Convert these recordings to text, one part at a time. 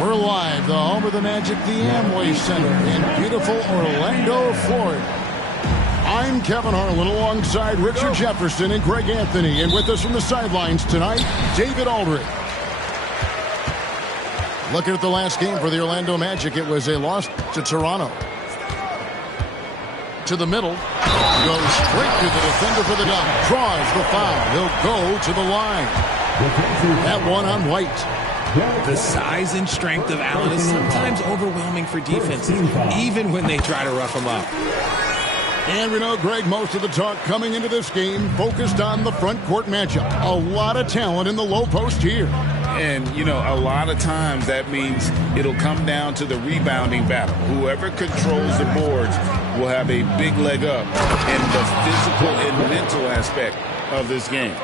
We're live, the home of the Magic, the Amway Center in beautiful Orlando, Florida. I'm Kevin Harlan alongside Richard Jefferson and Greg Anthony. And with us from the sidelines tonight, David Aldridge. Looking at the last game for the Orlando Magic, it was a loss to Toronto. To the middle. Goes straight to the defender for the dunk. Draws the foul. He'll go to the line. That one on White. The size and strength of Allen is sometimes overwhelming for defenses, even when they try to rough him up. And we know, Greg, most of the talk coming into this game focused on the front court matchup. A lot of talent in the low post here. And, you know, a lot of times that means it'll come down to the rebounding battle. Whoever controls the boards will have a big leg up in the physical and mental aspect of this game.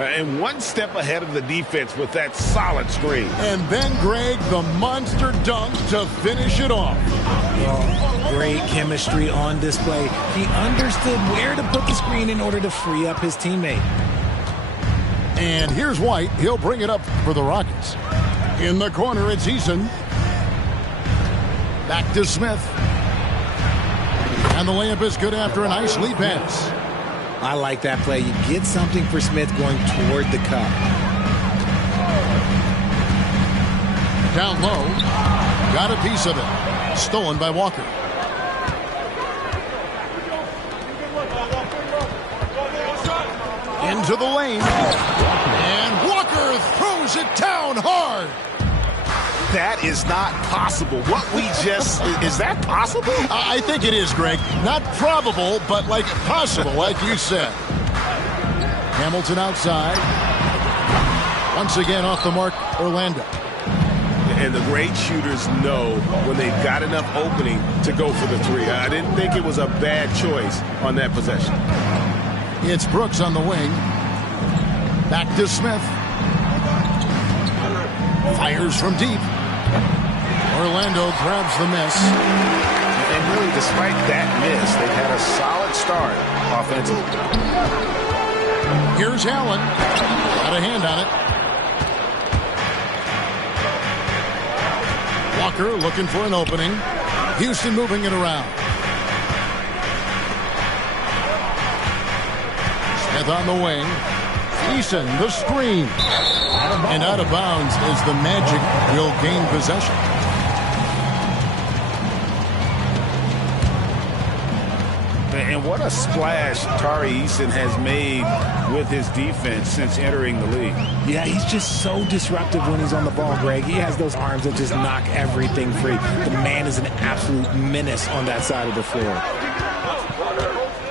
And one step ahead of the defense with that solid screen. And then, Greg, the monster dunk to finish it off. Well, great chemistry on display. He understood where to put the screen in order to free up his teammate. And here's White. He'll bring it up for the Rockets. In the corner, it's Eason. Back to Smith. And the layup is good after a nice lead pass. I like that play. You get something for Smith going toward the cup. Down low. Got a piece of it. Stolen by Walker. Into the lane. And Walker throws it down hard. That is not possible. What we just... Is that possible? I think it is, Greg. Not probable, but like possible, like you said. Hamilton outside. Once again off the mark, Orlando. And the great shooters know when they've got enough opening to go for the three. I didn't think it was a bad choice on that possession. It's Brooks on the wing. Back to Smith. Fires from deep. Orlando grabs the miss. And really, despite that miss, they've had a solid start offensively. Here's Allen. Got a hand on it. Walker looking for an opening. Houston moving it around. Smith on the wing. Eason, the screen. And out of bounds as the Magic will gain possession. And And what a splash Tari Eason has made with his defense since entering the league. Yeah, he's just so disruptive when he's on the ball, Greg. He has those arms that just knock everything free. The man is an absolute menace on that side of the floor.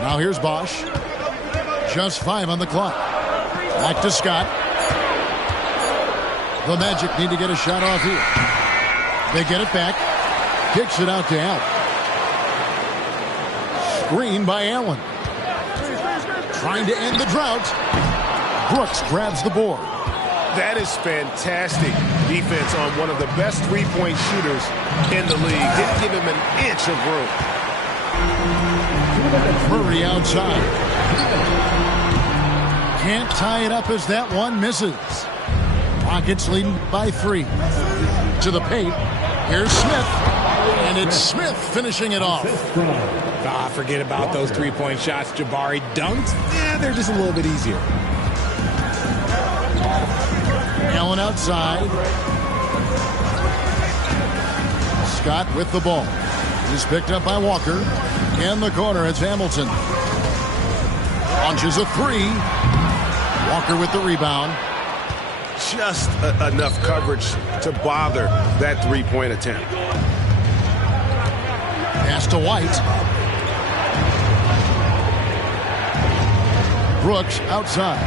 Now here's Bosch. Just 5 on the clock. Back to Scott. The Magic need to get a shot off here. They get it back. Kicks it out to Allen. Screen by Allen. Trying to end the drought. Brooks grabs the board. That is fantastic defense on one of the best three-point shooters in the league. Didn't give him an inch of room. Murray outside. Can't tie it up as that one misses. Rockets leading by 3. To the paint. Here's Smith. And it's Smith finishing it off. Forget about those three-point shots. Jabari dunks. Yeah, they're just a little bit easier. Allen outside. Scott with the ball. He's picked up by Walker. In the corner, it's Hamilton. Launches a 3. Walker with the rebound. Just enough coverage to bother that three-point attempt. Pass to White. Brooks outside.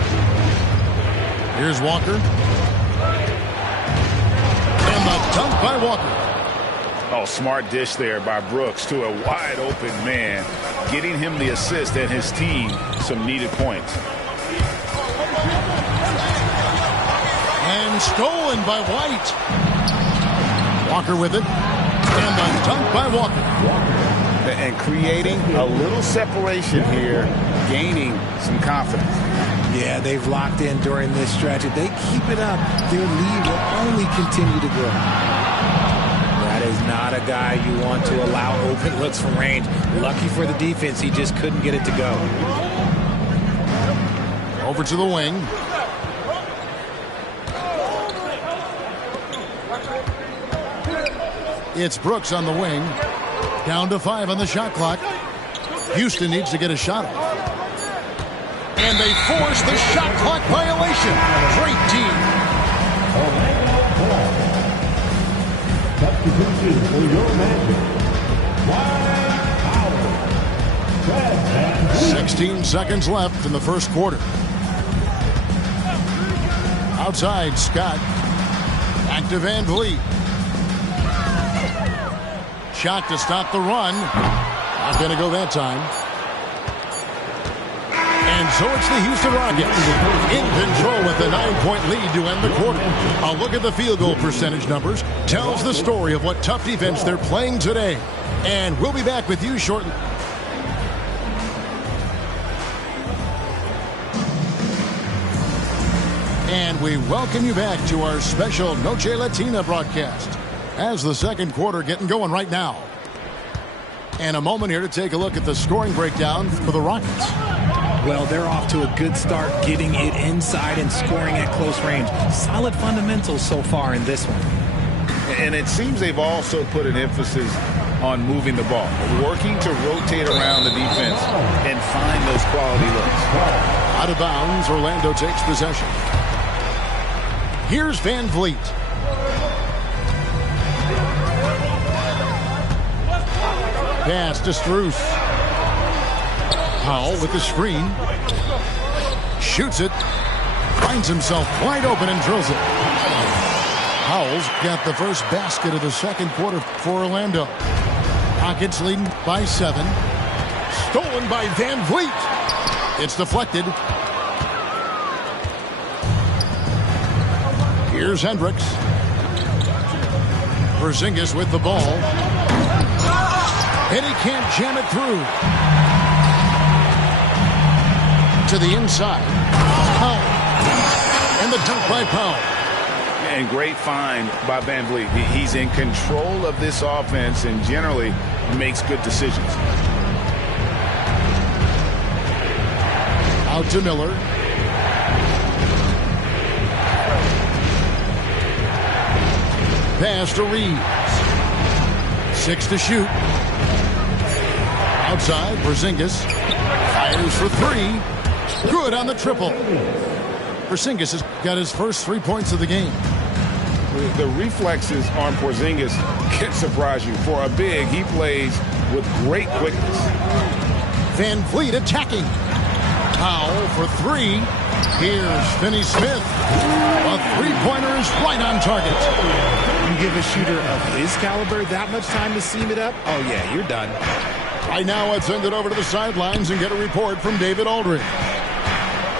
Here's Walker. And the dunk by Walker. Oh, smart dish there by Brooks to a wide open man, getting him the assist and his team some needed points. And stolen by White. Walker with it. And the dunk by Walker. And creating a little separation here, gaining some confidence. Yeah, they've locked in during this stretch. If they keep it up, their lead will only continue to grow. That is not a guy you want to allow open looks from range. Lucky for the defense, he just couldn't get it to go. Over to the wing. It's Brooks on the wing. Down to 5 on the shot clock. Houston needs to get a shot off. And they force the shot clock violation. Great team. 16 seconds left in the first quarter. Outside, Scott. Back to Van Vliet. Shot to stop the run. Not going to go that time. And so it's the Houston Rockets in control with a 9-point lead to end the quarter. A look at the field goal percentage numbers tells the story of what tough defense they're playing today. And we'll be back with you shortly. And we welcome you back to our special Noche Latina broadcast as the second quarter getting going right now. And a moment here to take a look at the scoring breakdown for the Rockets. Well, they're off to a good start getting it inside and scoring at close range. Solid fundamentals so far in this one. And it seems they've also put an emphasis on moving the ball, working to rotate around the defense and find those quality looks. Out of bounds, Orlando takes possession. Here's Van Vliet. Pass to Strus. Powell with the screen. Shoots it. Finds himself wide open and drills it. Powell's got the first basket of the second quarter for Orlando. Rockets leading by 7. Stolen by Van Vliet. It's deflected. Here's Hendricks. Porzingis with the ball. And he can't jam it through. To the inside. Powell. And the dunk by Powell. And great find by Van Vliet. He's in control of this offense and generally makes good decisions. Out to Miller. Pass to Reeves. 6 to shoot. Outside, Porzingis fires for three. Good on the triple. Porzingis has got his first 3 points of the game. The reflexes on Porzingis can surprise you. For a big, he plays with great quickness. Van Vliet attacking. Powell for three. Here's Finney-Smith. A three-pointer is right on target. You give a shooter of his caliber that much time to seam it up? Oh, yeah, you're done. Right now, let's send it over to the sidelines and get a report from David Aldridge.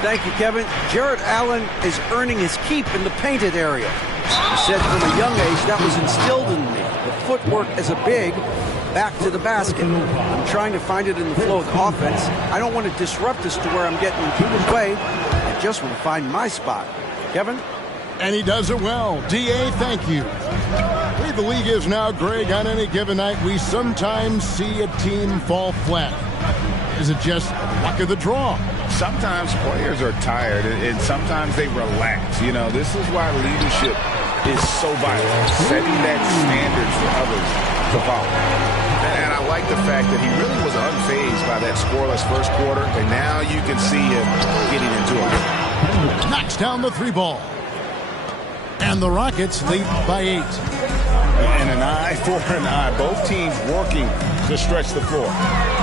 Thank you, Kevin. Jarrett Allen is earning his keep in the painted area. He said from a young age that was instilled in me. The footwork as a big, back to the basket. I'm trying to find it in the flow of the offense. I don't want to disrupt this to where I'm getting in the way. I just want to find my spot. Kevin? And he does it well. D.A., thank you. The way the league is now, Greg, on any given night, we sometimes see a team fall flat. Is it just luck of the draw? Sometimes players are tired, and sometimes they relax. You know, this is why leadership is so vital, setting that standard for others to follow. And I like the fact that he really was unfazed by that scoreless first quarter, and now you can see him getting into it. Knocks down the three ball. And the Rockets lead by 8. And an eye for an eye. Both teams working to stretch the floor.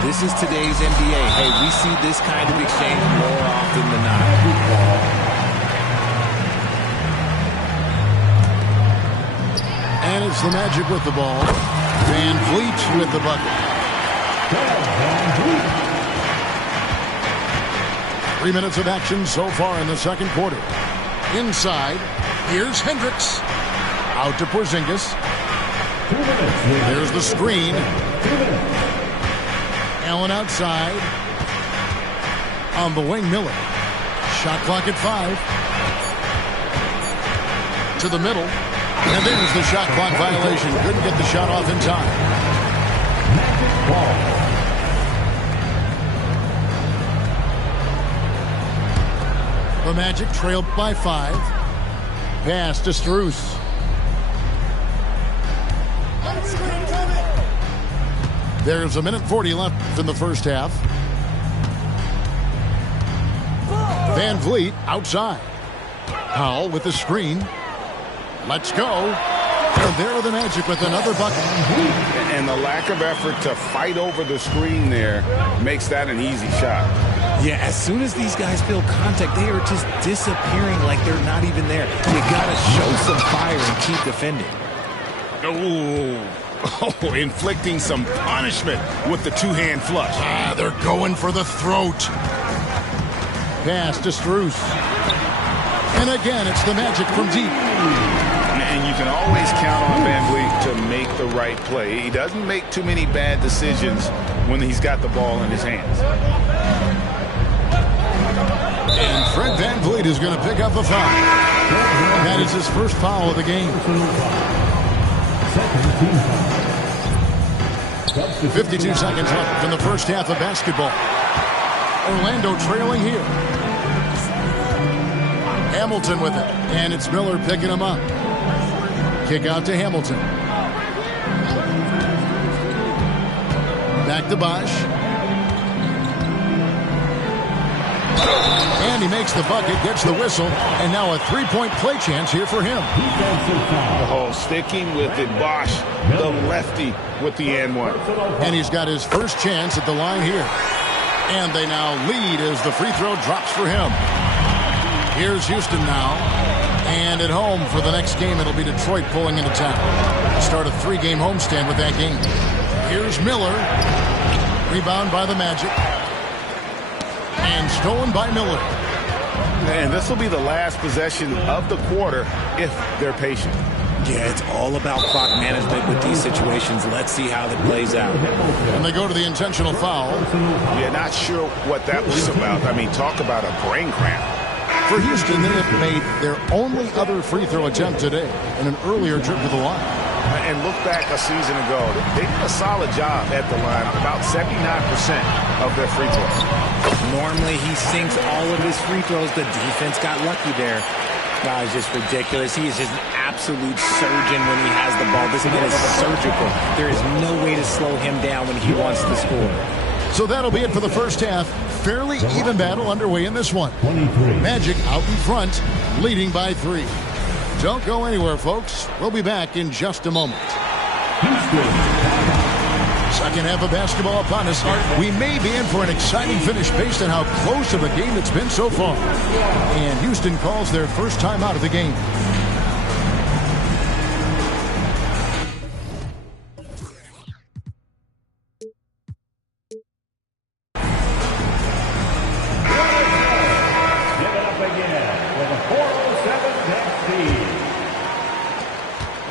This is today's NBA. Hey, we see this kind of exchange more often than not. And it's the Magic with the ball. Van Vliet with the bucket. 3 minutes of action so far in the second quarter. Inside, here's Hendricks. Out to Porzingis. There's the screen. Allen outside. On the wing, Miller. Shot clock at 5. To the middle. And there's the shot clock violation. Couldn't get the shot off in time. The Magic trailed by 5. Pass to Strus. There's a minute 40 left in the first half. Van Vliet outside. Powell with the screen. Let's go. And there are the Magic with another bucket. And the lack of effort to fight over the screen there makes that an easy shot. Yeah, as soon as these guys feel contact, they are just disappearing like they're not even there. You gotta show some fire and keep defending. Oh, inflicting some punishment with the two-hand flush. They're going for the throat. Pass to Strus. And again, it's the Magic from deep. And you can always count on Van Vliet to make the right play. He doesn't make too many bad decisions when he's got the ball in his hands. And Fred Van Vliet is going to pick up the foul. That is his first foul of the game. 52 seconds left in the first half of basketball. Orlando trailing here. Hamilton with it. And it's Miller picking him up. Kick out to Hamilton. Back to Bosch. And he makes the bucket, gets the whistle, and now a three-point play chance here for him. Oh, sticking with it, Bosch, the lefty with the and-one. And he's got his first chance at the line here. And they now lead as the free throw drops for him. Here's Houston now. And at home for the next game, it'll be Detroit pulling into town. Start a 3-game homestand with that game. Here's Miller. Rebound by the Magic. And stolen by Miller. And this will be the last possession of the quarter if they're patient. Yeah, it's all about clock management with these situations. Let's see how that plays out. And they go to the intentional foul. Yeah, not sure what that was about. I mean, talk about a brain cramp. For Houston, they have made their only other free throw attempt today in an earlier trip to the line. And look back a season ago. They did a solid job at the line, about 79% of their free throws. Normally, he sinks all of his free throws. The defense got lucky there. That is just ridiculous. He is just an absolute surgeon when he has the ball. This man is surgical. There is no way to slow him down when he wants to score. So that'll be it for the first half. Fairly even battle underway in this one. Magic out in front, leading by 3. Don't go anywhere, folks. We'll be back in just a moment. Second half of basketball upon us. We may be in for an exciting finish based on how close of a game it's been so far. And Houston calls their first time out of the game.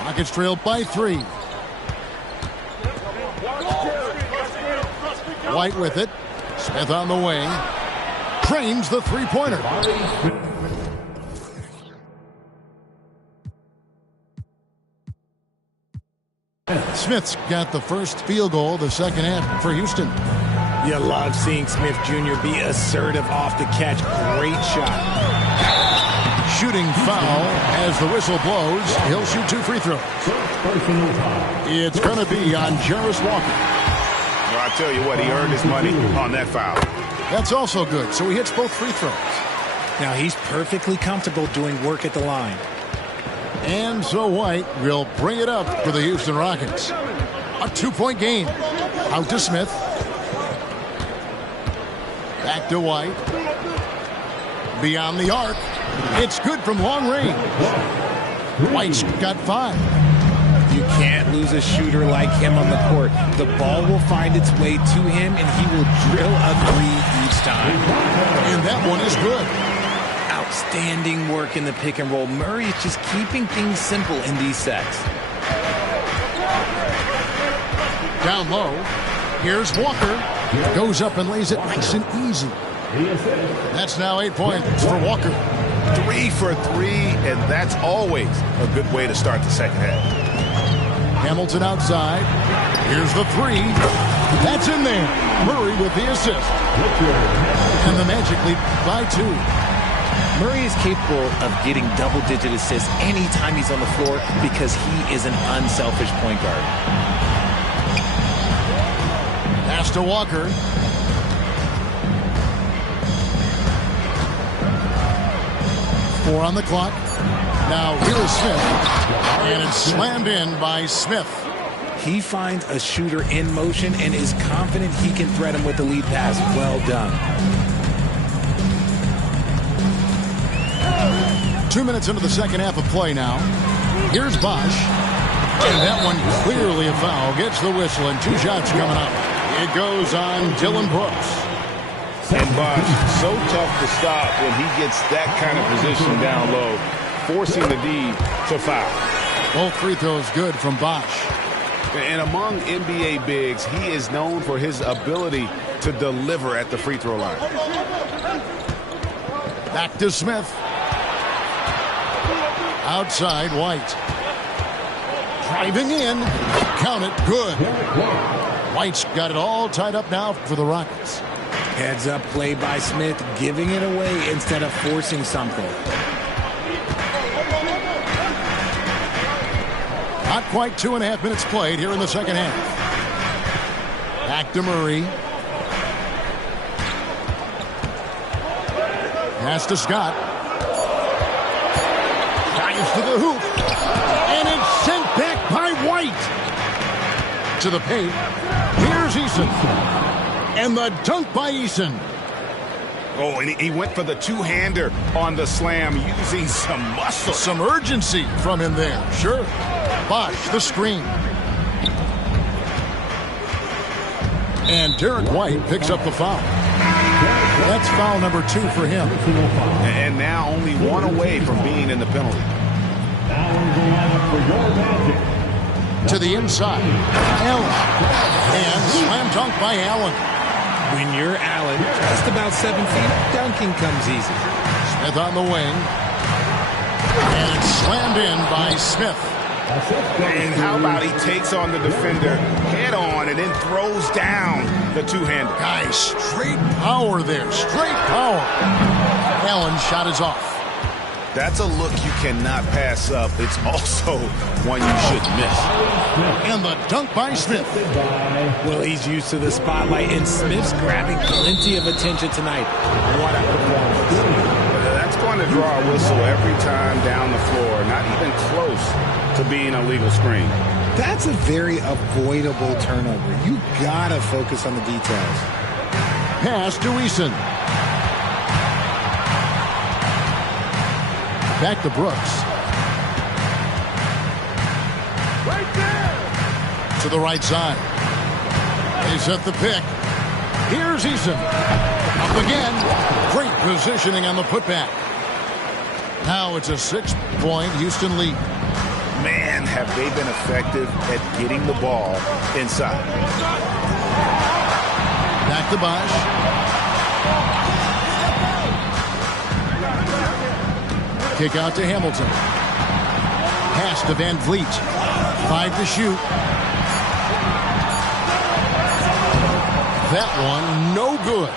Rockets trail by 3. White with it. Smith on the wing. Trains the three-pointer. Smith's got the first field goal of the second half for Houston. You love seeing Smith Jr. be assertive off the catch. Great shot. Shooting foul as the whistle blows. He'll shoot 2 free throws. It's going to be on Jarace Walker. I tell you what, he earned his money on that foul. That's also good, so he hits both free throws. Now he's perfectly comfortable doing work at the line. And so White will bring it up for the Houston Rockets. A 2-point game. Out to Smith. Back to White. Beyond the arc. It's good from long range. White's got 5. You can't lose a shooter like him on the court. The ball will find its way to him, and he will drill a 3 each time. And that one is good. Outstanding work in the pick and roll. Murray is just keeping things simple in these sets. Down low. Here's Walker. Goes up and lays it nice and easy. That's now 8 points for Walker. 3 for 3, and that's always a good way to start the second half. Hamilton outside. Here's the 3. That's in there. Murray with the assist. And the Magic lead by 2. Murray is capable of getting double-digit assists anytime he's on the floor because he is an unselfish point guard. Pass to Walker. Four on the clock. Now here's Smith. And it's slammed in by Smith. He finds a shooter in motion and is confident he can thread him with the lead pass. Well done. 2 minutes into the second half of play now. Here's Bosch. And that one clearly a foul. Gets the whistle and 2 shots coming up. It goes on Dylan Brooks. And Bosch, so tough to stop when he gets that kind of position down low, forcing the D to foul. Both free throws good from Bosch. And among NBA bigs, he is known for his ability to deliver at the free throw line. Back to Smith. Outside, White. Driving in. Count it. Good. White's got it all tied up now for the Rockets. Heads up play by Smith, giving it away instead of forcing something. Not quite 2.5 minutes played here in the second half. Back to Murray. Pass to Scott. Drives to the hoop. And it's sent back by White. To the paint. Here's Eason. And the dunk by Eason. Oh, and he went for the two-hander on the slam, using some muscle. Some urgency from him there. Sure. Bosch, the screen. And Derek White picks up the foul. That's foul number 2 for him. And now only 1 away from being in the penalty. To the inside. Allen. And slam dunk by Allen. When you're Allen, just about 7 feet, dunking comes easy. Smith on the wing. And it's slammed in by Smith. And how about he takes on the defender head on and then throws down the two-hander. Guys, straight power there. Straight power. Allen's shot is off. That's a look you cannot pass up. It's also one you shouldn't miss. And the dunk by Smith. Well, he's used to the spotlight, and Smith's grabbing plenty of attention tonight. What a performance. That's going to draw a whistle every time down the floor. Not even close to being a legal screen. That's a very avoidable turnover. You gotta focus on the details. Pass to Eason. Back to Brooks. Right there. To the right side. They set the pick. Here's Eason. Up again. Great positioning on the putback. Now it's a 6-point Houston lead. Man, have they been effective at getting the ball inside. Back to Bosh. Kick out to Hamilton. Pass to Van Vliet. 5 to shoot. That one, no good.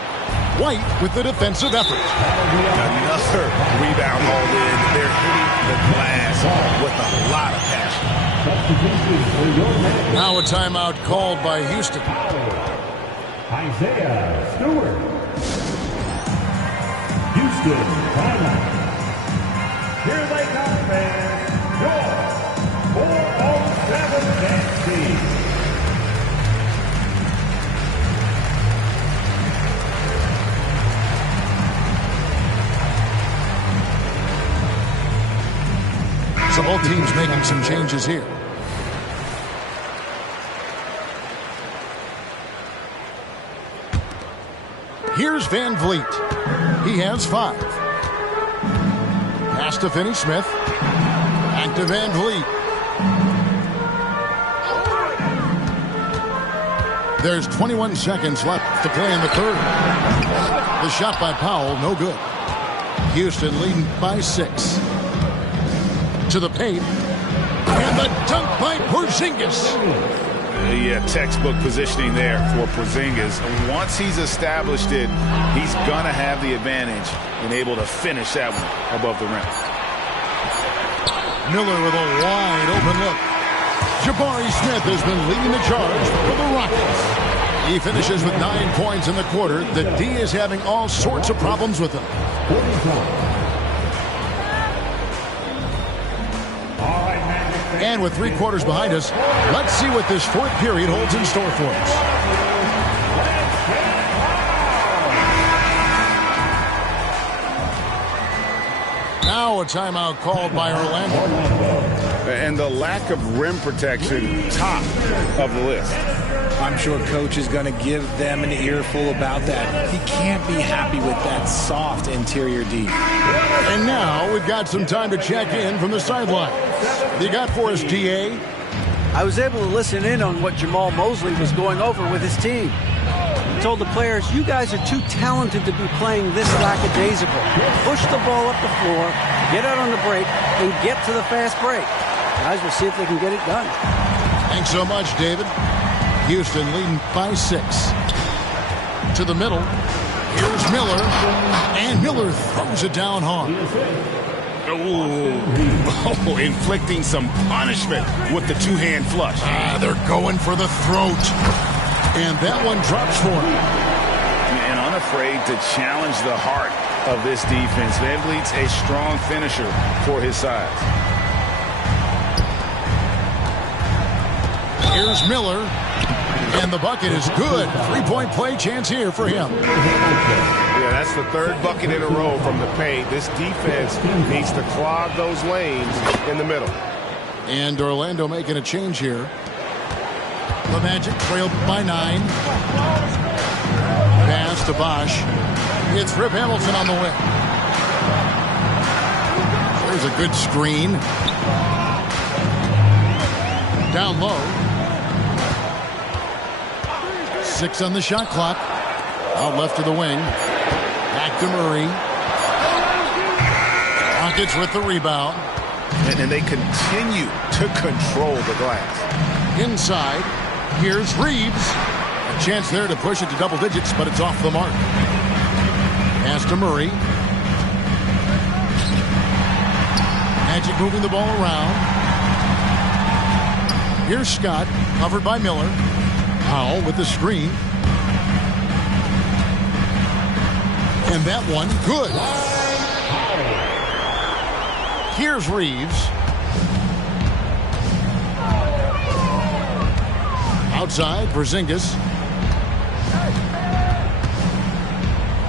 White with the defensive effort. Another rebound hauled in. They're hitting the glass with a lot of passion. Now a timeout called by Houston. Isaiah Stewart. Houston timeout. Here they come, fans. Your 407 dance team. So both teams making some changes here. Here's Van Vliet. He has 5. Pass to Finney-Smith. Back to Van Vliet. There's 21 seconds left to play in the third. The shot by Powell, no good. Houston leading by 6. To the paint. And the dunk by Porzingis. Yeah, textbook positioning there for Porzingis. Once he's established it, he's going to have the advantage and able to finish that one above the rim. Miller with a wide open look. Jabari Smith has been leading the charge for the Rockets. He finishes with 9 points in the quarter. The D is having all sorts of problems with him. And with 3 quarters behind us, let's see what this 4th period holds in store for us. Now a timeout called by Orlando. And the lack of rim protection, top of the list. I'm sure coach is going to give them an earful about that. He can't be happy with that soft interior D. And now we've got some time to check in from the sideline. You got for us, TA? I was able to listen in on what Jamal Mosley was going over with his team. He told the players, you guys are too talented to be playing this lackadaisical. Push the ball up the floor, get out on the break, and get to the fast break. Guys will see if they can get it done. Thanks so much, David. Houston leading by 6. To the middle. Here's Miller. And Miller throws it down hard. Oh, inflicting some punishment with the 2-hand flush. They're going for the throat. And that one drops for him. And unafraid to challenge the heart of this defense. Van Vliet's a strong finisher for his size. Here's Miller. And the bucket is good. 3-point play chance here for him. Yeah, that's the 3rd bucket in a row from the paint. This defense needs to clog those lanes in the middle. And Orlando making a change here. The Magic trailed by 9. Pass to Bosh. It's Rip Hamilton on the wing. There's a good screen. Down low. 6 on the shot clock. Out left to the wing. Back to Murray. Rockets with the rebound. And they continue to control the glass. Inside. Here's Reeves. A chance there to push it to double digits, but it's off the mark. Pass to Murray. Magic moving the ball around. Here's Scott, covered by Miller. Powell with the screen. And that one, good. Here's Reeves. Outside, Porzingis.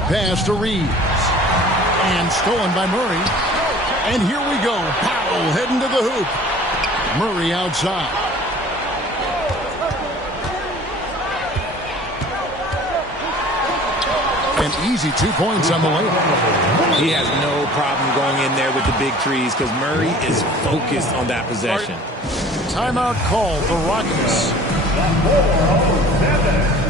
Pass to Reeves. And stolen by Murray. And here we go. Powell heading to the hoop. Murray outside. An easy 2 points on the layup. He has no problem going in there with the big threes because Murray is focused on that possession. Timeout call for Rockets. 407.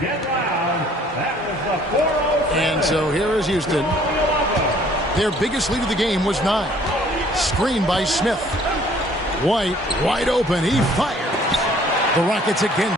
Get loud. That was the 407. And so here is Houston. Their biggest lead of the game was 9. Screen by Smith. White, wide open. He fires. The Rockets again.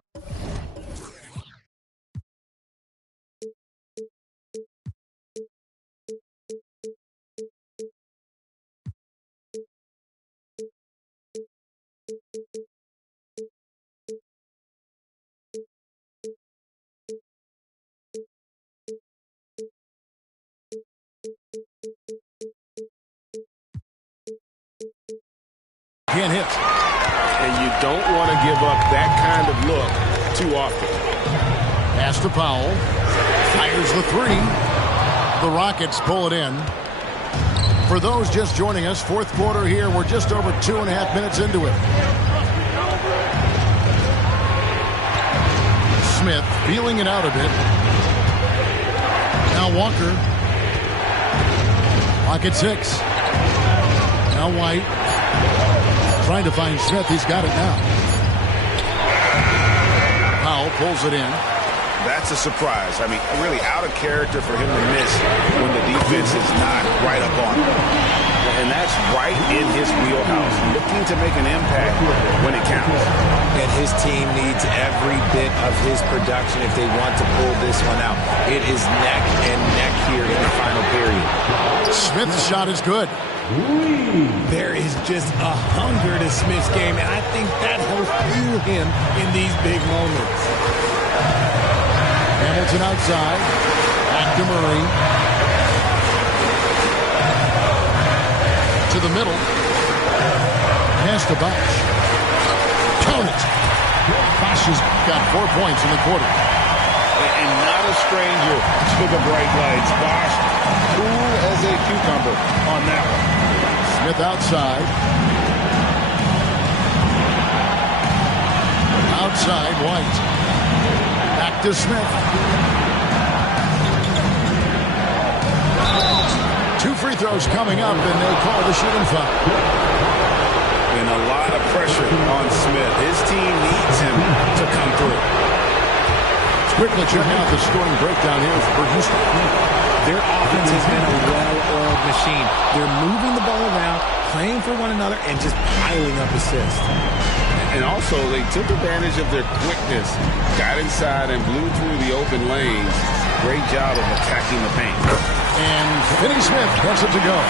Can't hit. And you don't want to give up that kind of look too often. Pass to Powell. Fires the 3. The Rockets pull it in. For those just joining us, fourth quarter here. We're just over 2.5 minutes into it. Smith feeling it out a bit. Now Walker. Clock at 6. Now White. Trying to find Smith. He's got it now. Powell pulls it in. That's a surprise. I mean, really out of character for him to miss when the defense is not right up on him. And that's right in his wheelhouse. Looking to make an impact when it counts. And his team needs every bit of his production if they want to pull this one out. It is neck and neck here in the final period. Smith's shot is good. There is just a hunger to Smith's game, and I think that helps fuel him in these big moments. Hamilton outside. Back to Murray. To the middle. Pass to Bosh. Count it. Bosh has got 4 points in the quarter. And not a stranger to the bright lights. Bosh, cool as a cucumber on that one. Smith outside. Outside, White. Back to Smith. 2 free throws coming up, and they call the shooting foul. And a lot of pressure on Smith. His team needs him to come through. Quickly check out the scoring breakdown here for Houston. Their offense has been a well-oiled machine. They're moving the ball around, playing for one another, and just piling up assists. And also, they took advantage of their quickness, got inside and blew through the open lanes. Great job of attacking the paint. And Finney Smith gets it to go.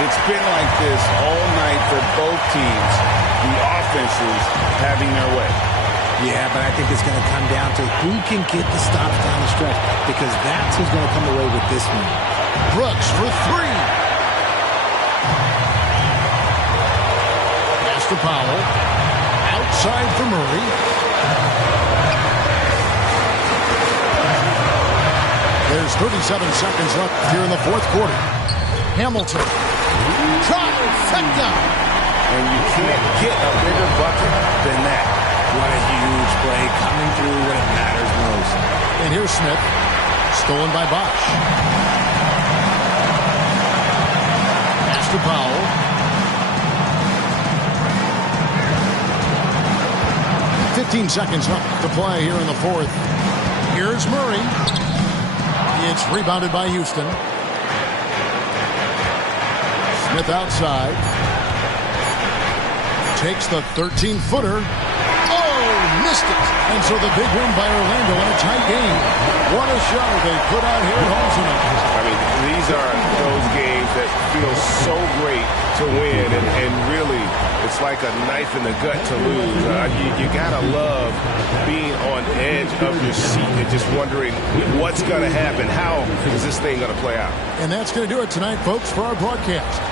It's been like this all night for both teams. The offenses having their way. Yeah, but I think it's going to come down to who can get the stops down the stretch, because that's who's going to come away with this one. Brooks for 3. Pass to Powell. Outside for Murray. There's 37 seconds left here in the fourth quarter. Hamilton. Trifecta. And you can't get a bigger bucket than that. What a huge play coming through when it matters most. And here's Smith. Stolen by Bosh. Pass to Powell. .15 seconds left to play here in the fourth. Here's Murray. It's rebounded by Houston. Smith outside. Takes the 13-footer. Oh, missed it. And so the big win by Orlando in a tight game. What a show they put out here at home tonight. I mean, these are those games that feel so great to win, and really, it's like a knife in the gut to lose. You gotta love being on edge of your seat and just wondering what's gonna happen. How is this thing gonna play out? And that's going to do it tonight, folks, for our broadcast.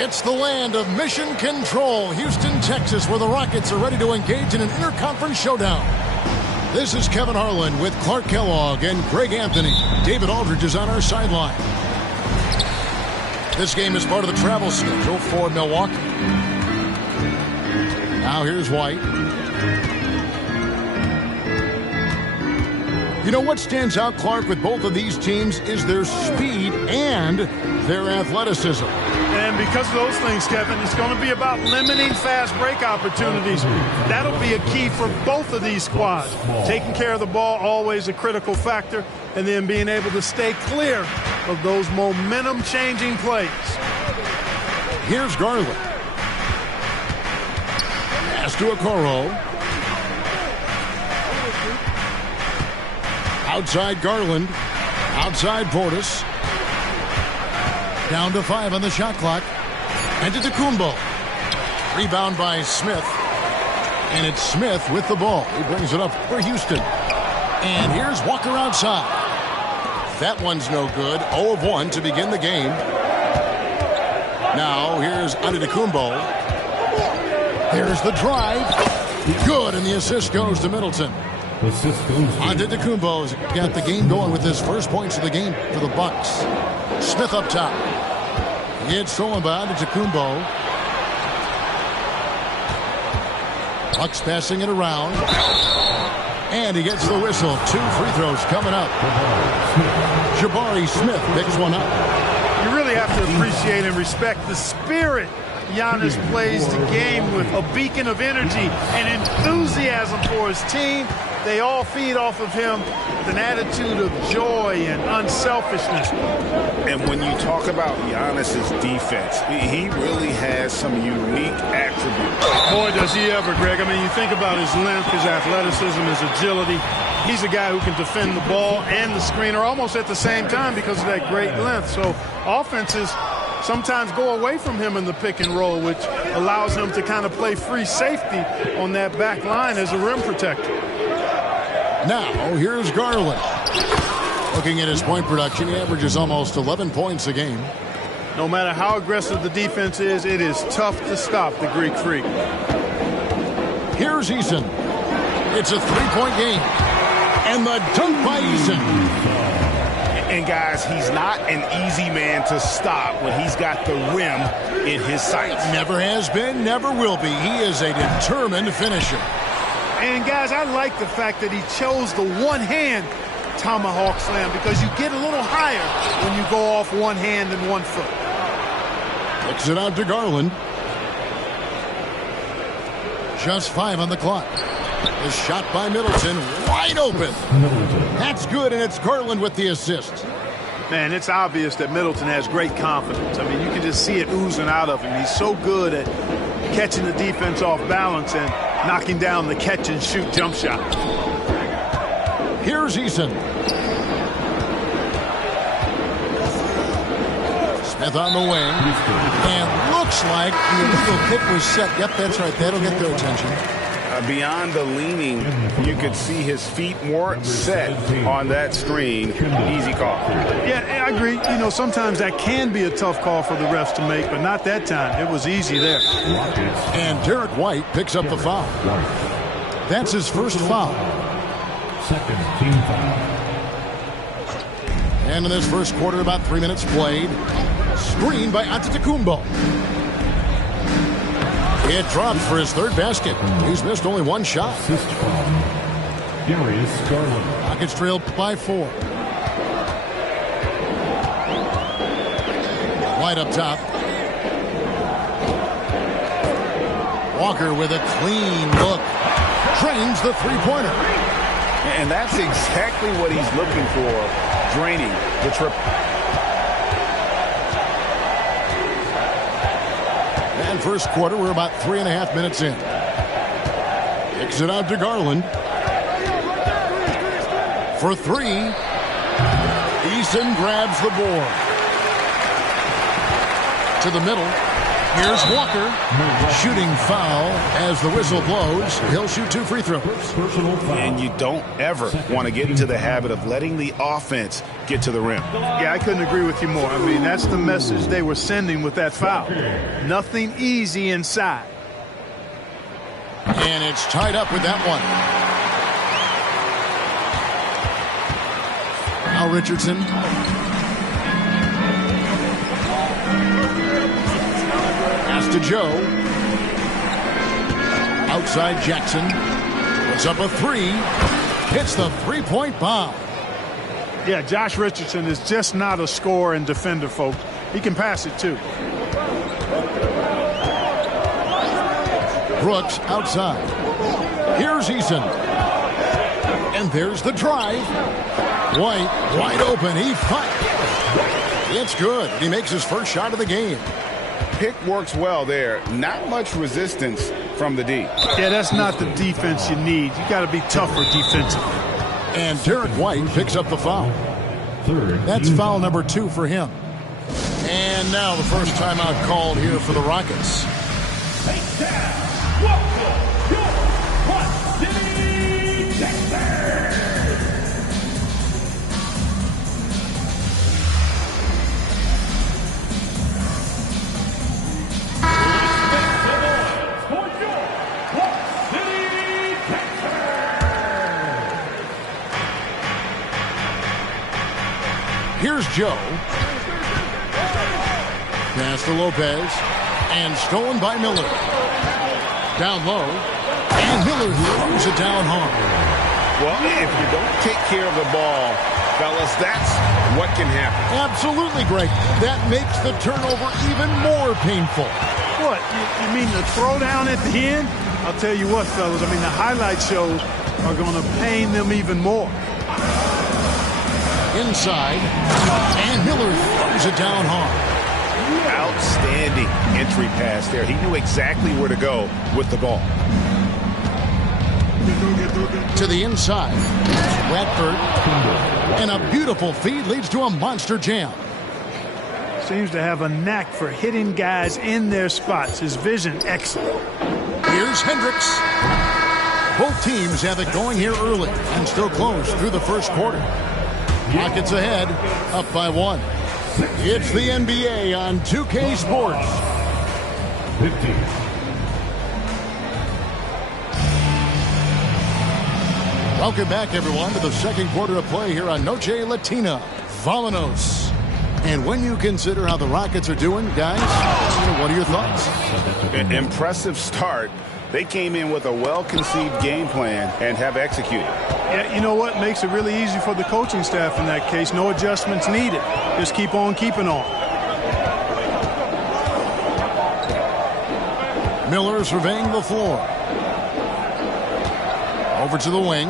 It's the land of mission control, Houston, Texas, where the Rockets are ready to engage in an interconference showdown. This is Kevin Harlan with Clark Kellogg and Greg Anthony. David Aldridge is on our sideline. This game is part of the travel schedule for Milwaukee. Now here's White. You know what stands out, Clark, with both of these teams is their speed and their athleticism. And because of those things, Kevin, it's going to be about limiting fast break opportunities. That'll be a key for both of these squads. Taking care of the ball, always a critical factor, and then being able to stay clear of those momentum-changing plays. Here's Garland. Pass to Okoro. Outside Garland. Outside Portis. Down to 5 on the shot clock. And to Antetokounmpo. Rebound by Smith. And it's Smith with the ball. He brings it up for Houston. And here's Walker outside. That one's no good. 0 of 1 to begin the game. Now here's Antetokounmpo. Here's the drive. Good, and the assist goes to Middleton. Antetokounmpo's got the game going with his first points of the game for the Bucks. Smith up top. It's stolen by Antetokounmpo. Bucks passing it around. And he gets the whistle. 2 free throws coming up. Jabari Smith picks one up. You really have to appreciate and respect the spirit Giannis plays the game with. A beacon of energy and enthusiasm for his team. They all feed off of him with an attitude of joy and unselfishness. And when you talk about Giannis's defense, he really has some unique attributes. Boy, does he ever, Greg. I mean, you think about his length, his athleticism, his agility. He's a guy who can defend the ball and the screener almost at the same time because of that great length. So offenses sometimes go away from him in the pick and roll, which allows him to kind of play free safety on that back line as a rim protector. Now, here's Garland. Looking at his point production, he averages almost 11 points a game. No matter how aggressive the defense is, it is tough to stop the Greek Freak. Here's Eason. It's a three-point game. And the dunk by Eason. And, guys, he's not an easy man to stop when he's got the rim in his sights. Never has been, never will be. He is a determined finisher. And, guys, I like the fact that he chose the one-hand tomahawk slam because you get a little higher when you go off one hand and 1 foot. Kicks it out to Garland. Just 5 on the clock. The shot by Middleton, wide open. That's good, and it's Garland with the assist. Man, it's obvious that Middleton has great confidence. I mean, you can just see it oozing out of him. He's so good at catching the defense off balance and knocking down the catch-and-shoot jump shot. Here's Eason. Smith on the wing. And looks like the illegal kick was set. Yep, that's right. That'll get their attention. Beyond the leaning, you could see his feet more set on that screen. Easy call. Yeah, I agree. You know, sometimes that can be a tough call for the refs to make, but not that time. It was easy there. And Derek White picks up the foul. That's his first foul. Second team foul. And in this first quarter, about 3 minutes played. Screen by Antetokounmpo. It drops for his third basket. He's missed only one shot. Assist from Darius Garland. Rockets trail by 4. White up top. Walker with a clean look. Drains the three-pointer. And that's exactly what he's looking for, draining the triple. And first quarter, we're about 3.5 minutes in. Kicks it out to Garland. For 3. Eason grabs the board. To the middle. Here's Walker. Shooting foul as the whistle blows. He'll shoot 2 free throws. And you don't ever want to get into the habit of letting the offense get to the rim. Yeah, I couldn't agree with you more. I mean, that's the message they were sending with that foul. Nothing easy inside. And it's tied up with that one. Now Richardson. Pass to Joe. Outside Jackson. Puts up a 3. Hits the three-point bomb. Yeah, Josh Richardson is just not a scorer and defender, folks. He can pass it, too. Brooks outside. Here's Eason. And there's the drive. White wide open. He fights. It's good. He makes his first shot of the game. Pick works well there. Not much resistance from the D. Yeah, that's not the defense you need. You got to be tougher defensively. And Derek White picks up the foul. That's foul number 2 for him. And now the first timeout called here for the Rockets. Here's Joe. Pass to Lopez. And stolen by Miller. Down low. And Miller throws it down hard. Well, if you don't take care of the ball, fellas, that's what can happen. Absolutely, Greg. That makes the turnover even more painful. What? You mean the throwdown at the end? I'll tell you what, fellas. I mean, the highlight shows are going to pain them even more. Inside. And Miller throws it down hard. Outstanding entry pass there. He knew exactly where to go with the ball. To the inside. Radford. And a beautiful feed leads to a monster jam. Seems to have a knack for hitting guys in their spots. His vision, excellent. Here's Hendricks. Both teams have it going here early and still close through the first quarter. Rockets ahead, up by 1. It's the NBA on 2K Sports. 15. Welcome back, everyone, to the second quarter of play here on Noche Latina. Vámonos. And when you consider how the Rockets are doing, guys, what are your thoughts? Impressive start. They came in with a well-conceived game plan and have executed. Yeah, you know what? Makes it really easy for the coaching staff in that case. No adjustments needed. Just keep on keeping on. Miller surveying the floor. Over to the wing.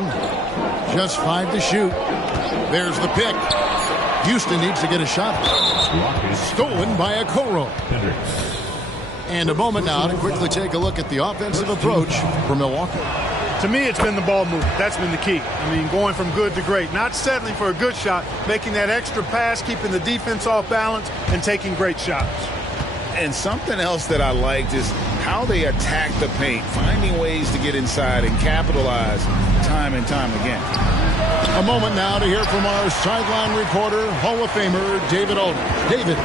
Just 5 to shoot. There's the pick. Houston needs to get a shot. Stolen by Okoro. And a moment now to quickly take a look at the offensive approach for Milwaukee. To me, it's been the ball movement. That's been the key. I mean, going from good to great. Not settling for a good shot, making that extra pass, keeping the defense off balance, and taking great shots. And something else that I liked is how they attack the paint, finding ways to get inside and capitalize time and time again. A moment now to hear from our sideline reporter, Hall of Famer David Aldridge. David.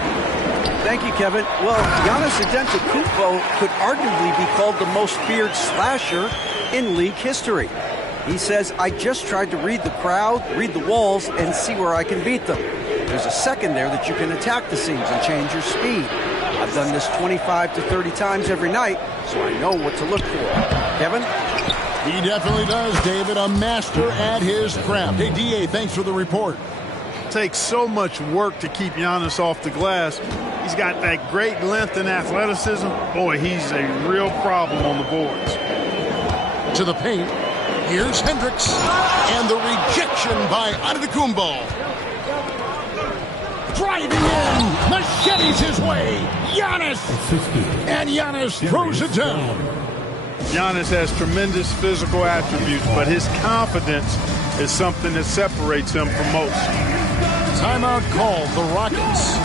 Thank you, Kevin. Well, Giannis Antetokounmpo could arguably be called the most feared slasher in league history. He says, I just tried to read the crowd, read the walls, and see where I can beat them. There's a second there that you can attack the seams and change your speed. I've done this 25 to 30 times every night, so I know what to look for. Kevin? He definitely does, David. A master at his craft. Hey, D.A., thanks for the report. It takes so much work to keep Giannis off the glass. He's got that great length and athleticism. Boy, he's a real problem on the boards. To the paint. Here's Hendricks. And the rejection by Antetokounmpo. Driving in. Machetes his way. Giannis. And Giannis throws it down. Giannis has tremendous physical attributes, but his confidence is something that separates him from most. Timeout called the Rockets.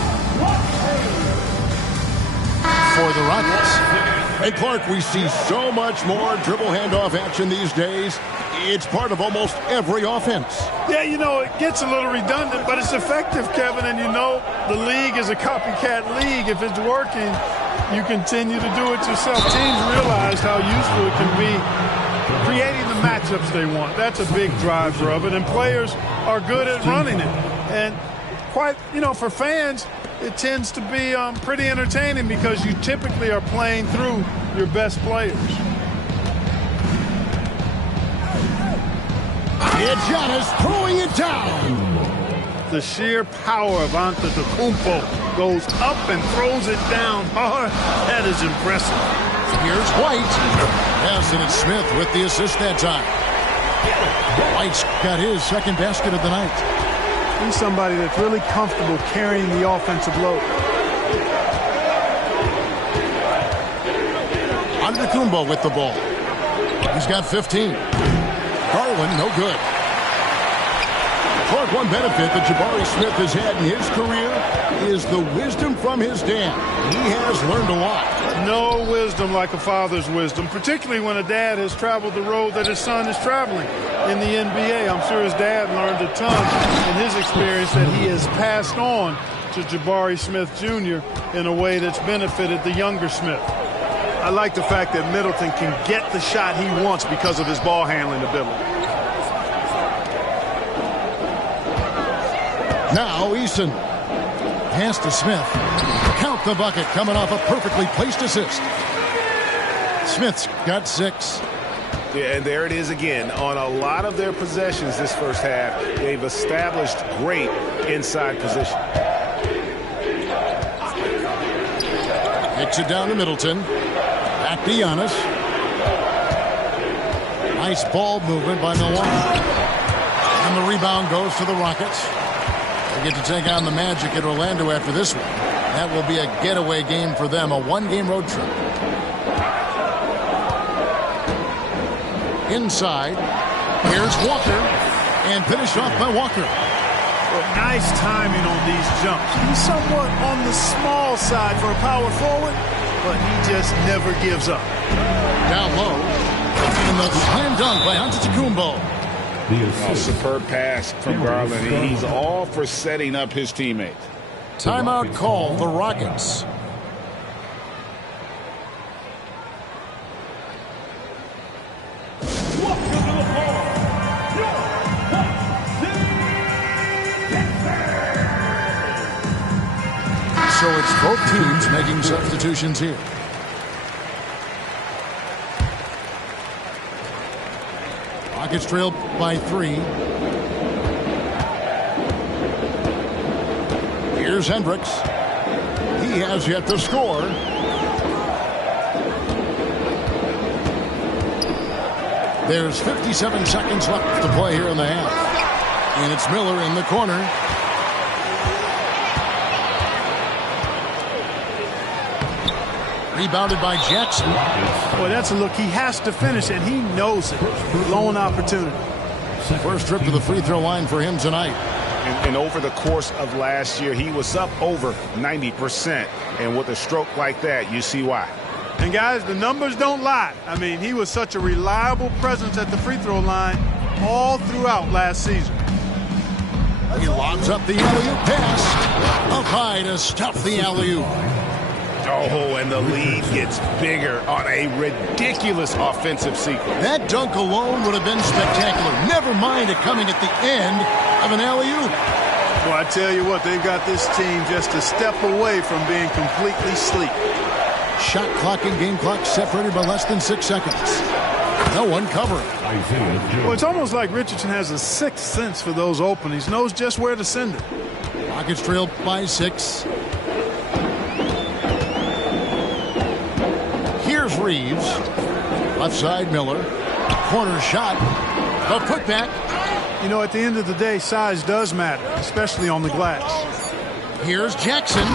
For the Rockets. Hey, Clark, we see so much more dribble handoff action these days. It's part of almost every offense. Yeah, you know, it gets a little redundant, but it's effective, Kevin. And you know, the league is a copycat league. If it's working, you continue to do it yourself. Teams realize how useful it can be creating the matchups they want. That's a big driver of it. And players are good at running it. And quite, you know, for fans, it tends to be pretty entertaining because you typically are playing through your best players. It's Giannis throwing it down. The sheer power of Antetokounmpo goes up and throws it down hard. That is impressive. Here's White. Yes, and it's Smith with the assist that time. White's got his second basket of the night. He's somebody that's really comfortable carrying the offensive load. Antetokounmpo with the ball. He's got 15. Garland, no good. Clark, one benefit that Jabari Smith has had in his career is the wisdom from his dad. He has learned a lot. No wisdom like a father's wisdom, particularly when a dad has traveled the road that his son is traveling in the NBA. I'm sure his dad learned a ton in his experience that he has passed on to Jabari Smith Jr. in a way that's benefited the younger Smith. I like the fact that Middleton can get the shot he wants because of his ball handling ability. Now Eason. Pass to Smith. Count the bucket coming off a perfectly placed assist. Smith's got 6. Yeah, and there it is again. On a lot of their possessions this first half, they've established great inside position. Kicks it down to Middleton. Back to Giannis. Nice ball movement by Milwaukee. And the rebound goes to the Rockets. They get to take on the Magic at Orlando after this one. That will be a getaway game for them, a one-game road trip. Inside, here's Walker, and finished off by Walker. Well, nice timing on these jumps. He's somewhat on the small side for a power forward, but he just never gives up. Down low, and the slam dunk by Antetokounmpo. A superb pass from Garland. He's all for setting up his teammates. Timeout call, the Rockets. So it's both teams making substitutions here. Rockets trailed by 3. Here's Hendricks. He has yet to score. There's 57 seconds left to play here in the half. And it's Miller in the corner. Rebounded by Jackson. Boy, that's a look he has to finish, and he knows it. Blown opportunity. First trip to the free throw line for him tonight. And over the course of last year, he was up over 90%. And with a stroke like that, you see why. And guys, the numbers don't lie. I mean, he was such a reliable presence at the free throw line all throughout last season. He lobs up the alley-oop pass. Up high to stuff the alley-oop. Oh, and the lead gets bigger on a ridiculous offensive sequence. That dunk alone would have been spectacular. Never mind it coming at the end of an alley-oop. Well, I tell you what, they've got this team just a step away from being completely asleep. Shot clock and game clock separated by less than 6 seconds. No one covering. Well, it's almost like Richardson has a sixth sense for those openings. Knows just where to send it. Rockets trail by 6. Here's Reeves. Left side, Miller. Corner shot. A putback. You know, at the end of the day, size does matter, especially on the glass. Here's Jackson.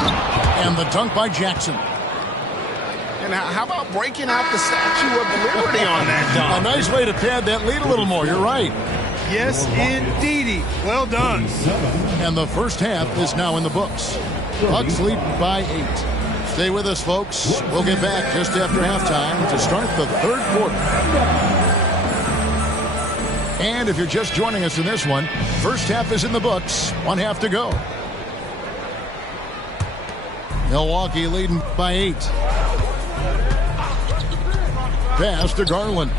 And the dunk by Jackson. And how about breaking out the Statue of Liberty on that dunk? A nice way to pad that lead a little more. You're right. Yes, indeedy. Well done. And the first half is now in the books. Bucks lead by 8. Stay with us, folks. We'll get back just after halftime to start the third quarter. And if you're just joining us in this one, first half is in the books. 1 half to go. Milwaukee leading by 8. Pass to Garland.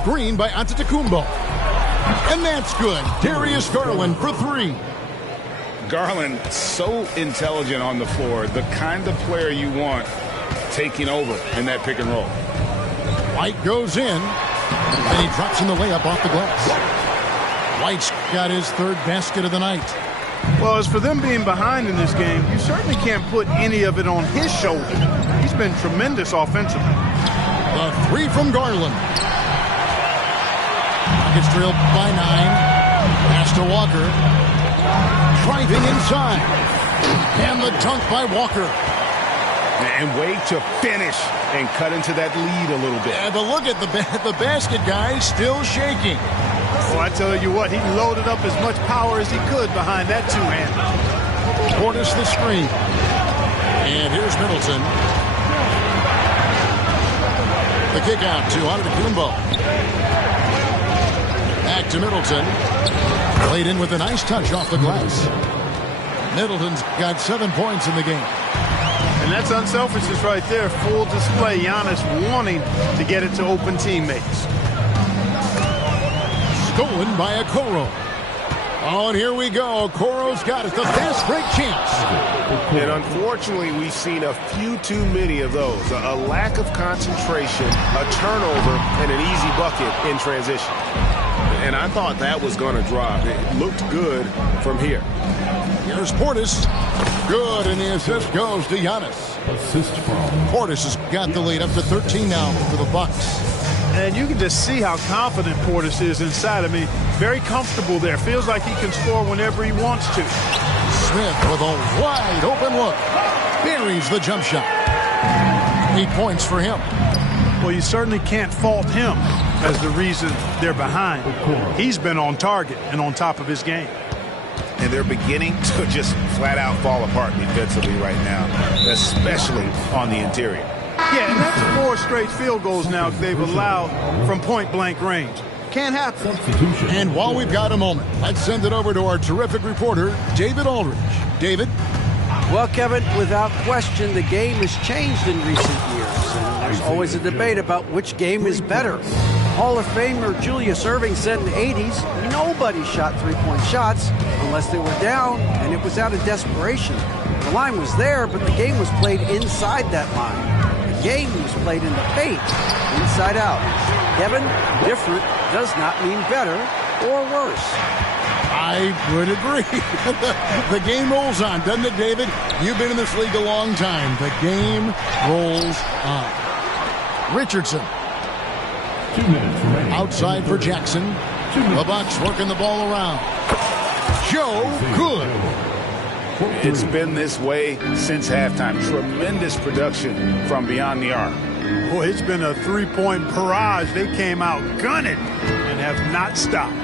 Screen by Antetokounmpo. And that's good. Darius Garland for 3. Garland, so intelligent on the floor. The kind of player you want taking over in that pick and roll. White goes in. And he drops in the layup off the glass. White's got his third basket of the night. Well, as for them being behind in this game, you certainly can't put any of it on his shoulder. He's been tremendous offensively. The 3 from Garland. Rockets trailed by 9. Pass to Walker. Driving inside. And the dunk by Walker. And way to finish and cut into that lead a little bit. But look at the basket guy still shaking. Well, I tell you what, he loaded up as much power as he could behind that two-hander. Portis the screen. And here's Middleton. The kick out to Antetokounmpo. Back to Middleton. Played in with a nice touch off the glass. Middleton's got 7 points in the game. And that's unselfishness right there. Full display. Giannis wanting to get it to open teammates. Stolen by Okoro. Oh, and here we go. Okoro's got it. The fast break chance. And unfortunately, we've seen a few too many of those. A lack of concentration, a turnover, and an easy bucket in transition. And I thought that was going to drop. It looked good from here. Here's Portis. Good, and the assist goes to Giannis. Assist from Portis has got the lead up to 13 now for the Bucks. And you can just see how confident Portis is inside. I mean, very comfortable there. Feels like he can score whenever he wants to. Smith with a wide open look. Buries the jump shot. 8 points for him. Well, you certainly can't fault him as the reason they're behind. He's been on target and on top of his game. And they're beginning to just flat out fall apart defensively right now, especially on the interior. Yeah, and that's 4 straight field goals now they've allowed from point-blank range. Can't happen. substitution. And while we've got a moment, let's send it over to our terrific reporter, David Aldridge. David? Well, Kevin, without question, the game has changed in recent years. And there's always a debate about which game is better. Hall of Famer Julius Erving said in the 80s, nobody shot three-point shots unless they were down, and it was out of desperation. The line was there, but the game was played inside that line. The game was played in the paint, inside out. Kevin, different does not mean better or worse. I would agree. The game rolls on, doesn't it, David? You've been in this league a long time. The game rolls on. Richardson. 2 minutes remaining. Outside for Jackson. The Bucks working the ball around. Joe, good. It's been this way since halftime. Tremendous production from beyond the arc. Boy, it's been a three-point barrage. They came out gunning and have not stopped.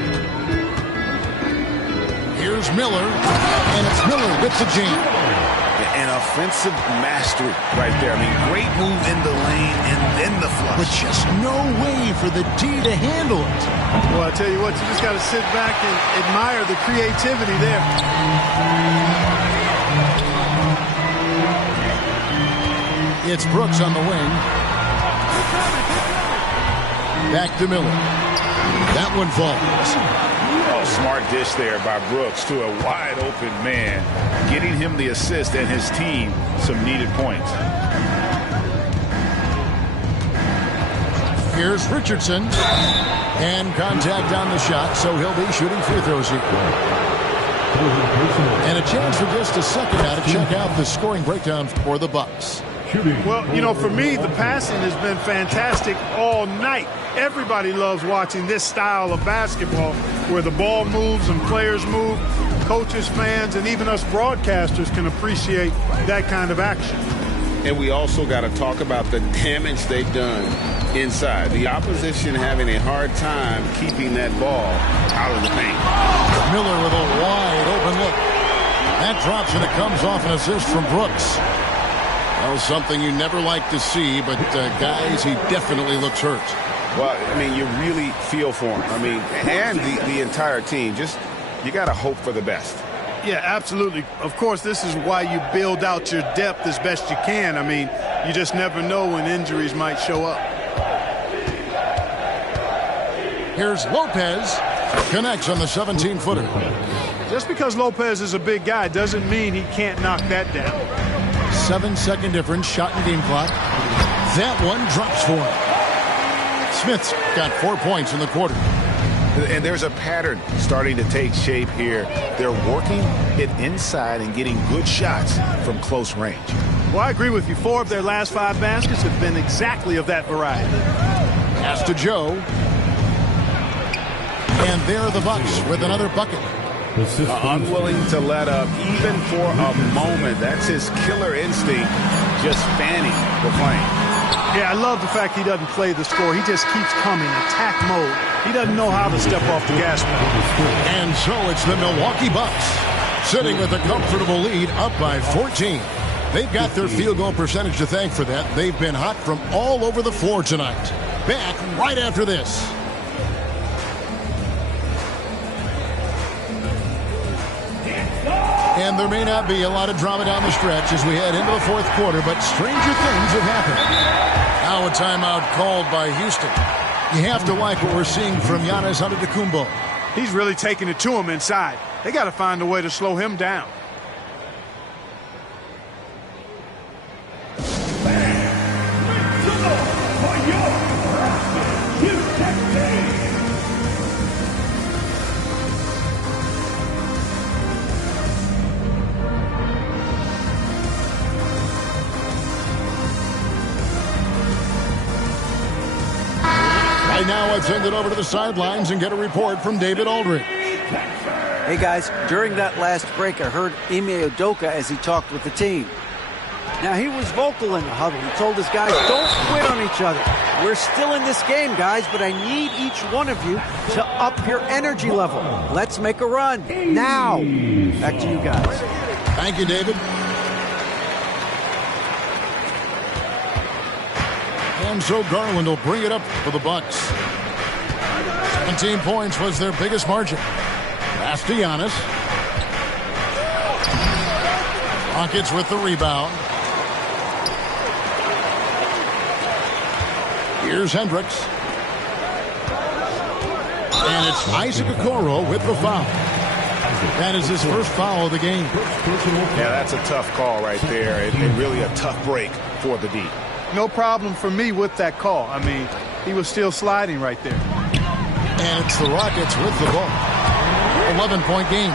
Here's Miller, and it's Miller with the jam. An offensive mastery right there. I mean, great move in the lane and then the flush. But just no way for the D to handle it. Well, I tell you what, you just got to sit back and admire the creativity there. It's Brooks on the wing. Back to Miller. That one falls. Oh, smart dish there by Brooks to a wide open man, getting him the assist and his team some needed points. Here's Richardson, and contact on the shot, so he'll be shooting free throws here. And a chance for just a second now to check out the scoring breakdown for the Bucks. Well, you know, for me, the passing has been fantastic all night. Everybody loves watching this style of basketball where the ball moves and players move. Coaches, fans, and even us broadcasters can appreciate that kind of action. And we also got to talk about the damage they've done inside. The opposition having a hard time keeping that ball out of the paint. Miller with a wide open look. That drops and it comes off an assist from Brooks. Well, something you never like to see, but guys, he definitely looks hurt. Well, I mean, you really feel for him. I mean, and the entire team. Just, you got to hope for the best. Yeah, absolutely. Of course, this is why you build out your depth as best you can. I mean, you just never know when injuries might show up. Here's Lopez. Connects on the 17-footer. Just because Lopez is a big guy doesn't mean he can't knock that down. 7-second difference, shot and game clock. That one drops for him. Smith's got 4 points in the quarter. And there's a pattern starting to take shape here. They're working it inside and getting good shots from close range. Well, I agree with you. 4 of their last 5 baskets have been exactly of that variety. Pass to Joe. And there are the Bucks with another bucket. Unwilling to let up even for a moment. That's his killer instinct, just fanning the flame. Yeah, I love the fact he doesn't play the score. He just keeps coming, attack mode. He doesn't know how to step off the gas pedal. And so it's the Milwaukee Bucks sitting with a comfortable lead, up by 14. They've got their field goal percentage to thank for that. They've been hot from all over the floor tonight. Back right after this. And there may not be a lot of drama down the stretch as we head into the fourth quarter, but stranger things have happened. Now a timeout called by Houston. You have to like what we're seeing from Giannis Antetokounmpo. He's really taking it to him inside. They got to find a way to slow him down. Right now, let's send it over to the sidelines and get a report from David Aldridge. Hey, guys, during that last break, I heard Ime Udoka as he talked with the team. Now, he was vocal in the huddle. He told his guys, don't quit on each other. We're still in this game, guys, but I need each one of you to up your energy level. Let's make a run now. Back to you guys. Thank you, David. And so Garland will bring it up for the Bucks. 17 points was their biggest margin. Pass to Giannis. Rockets with the rebound. Here's Hendricks. And it's Isaac Okoro with the foul. That is his first foul of the game. Yeah, that's a tough call right there. And really a tough break for the D. No problem for me with that call. I mean, he was still sliding right there. And it's the Rockets with the ball. 11-point game.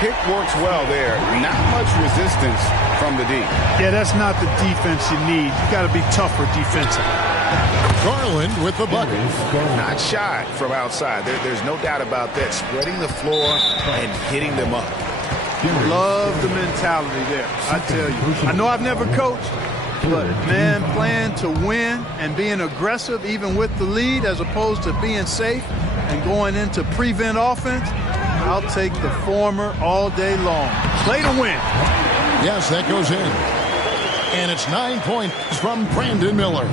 Pick works well there. Not much resistance from the D. Yeah, that's not the defense you need. You got to be tougher defensively. Garland with the bucket. Not shy from outside. There's no doubt about that. Spreading the floor and hitting them up. Love the mentality there, I tell you. I know I've never coached, but, man, playing to win and being aggressive even with the lead as opposed to being safe and going into prevent offense, I'll take the former all day long. Play to win. Yes, that goes in. And it's 9 points from Brandon Miller.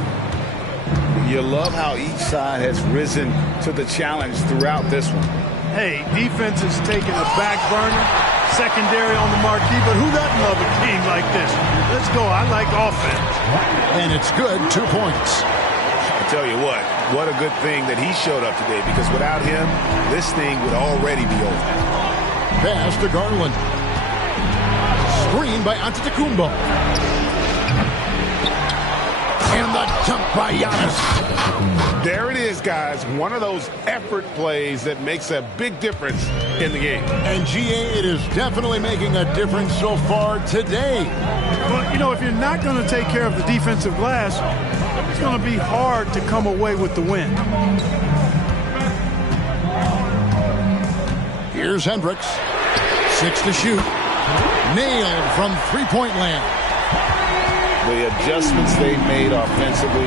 You love how each side has risen to the challenge throughout this one. Hey, defense is taking a back burner, secondary on the marquee, but who doesn't love a game like this? Let's go. I like offense. And it's good, 2 points. I tell you what a good thing that he showed up today, because without him, this thing would already be over. Pass to Garland. Screen by Antetokounmpo. And the dunk by Giannis. There it is, guys. One of those effort plays that makes a big difference in the game. And GA, it is definitely making a difference so far today. But, you know, if you're not going to take care of the defensive glass, it's going to be hard to come away with the win. Here's Hendricks. 6 to shoot. Nailed from three-point land. The adjustments they made offensively,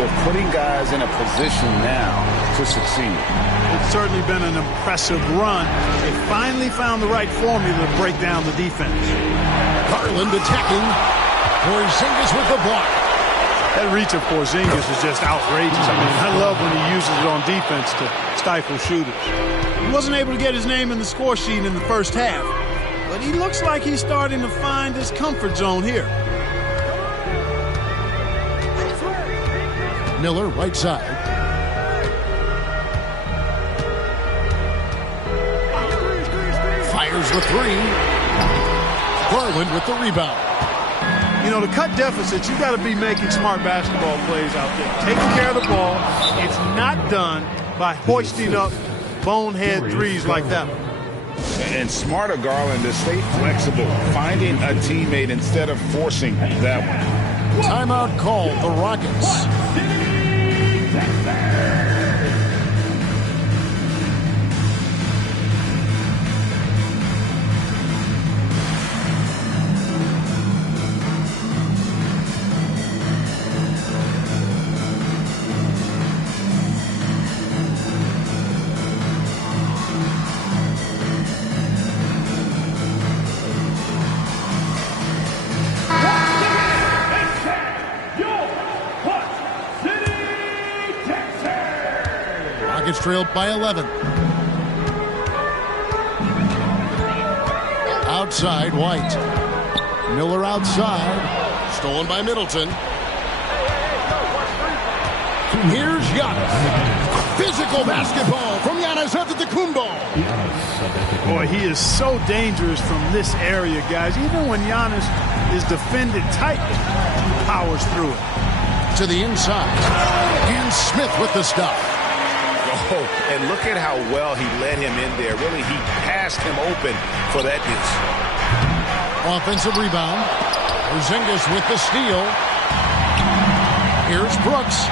they're putting guys in a position now to succeed. It's certainly been an impressive run. They finally found the right formula to break down the defense. Garland attacking. Porzingis with the block. That reach of Porzingis is just outrageous. I mean, I love when he uses it on defense to stifle shooters. He wasn't able to get his name in the score sheet in the first half, but he looks like he's starting to find his comfort zone here. Miller, right side. Fires the three. Garland with the rebound. You know, to cut deficits, you got to be making smart basketball plays out there. Taking care of the ball. It's not done by hoisting up bonehead threes like that one. And smarter Garland to stay flexible, finding a teammate instead of forcing that one. Timeout called, the Rockets. Trailed by 11. Outside, White. Miller outside. Stolen by Middleton. Here's Giannis. Physical basketball from Giannis Antetokounmpo. Boy, he is so dangerous from this area, guys. Even when Giannis is defended tightly, he powers through it. To the inside. And Smith with the stuff. Oh, and look at how well he led him in there. Really, he passed him open for that deuce. Offensive rebound. Porzingis with the steal. Here's Brooks.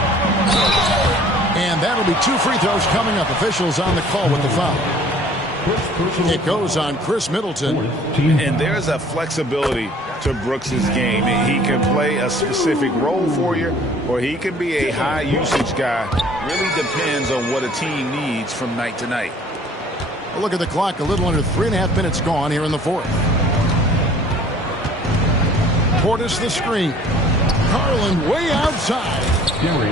And that'll be 2 free throws coming up. Officials on the call with the foul. It goes on Chris Middleton. And there's a flexibility to Brooks's game. He can play a specific role for you, or he can be a high usage guy. Really depends on what a team needs from night to night. Well, look at the clock. A little under 3.5 minutes gone here in the fourth. Portis the screen. Garland way outside.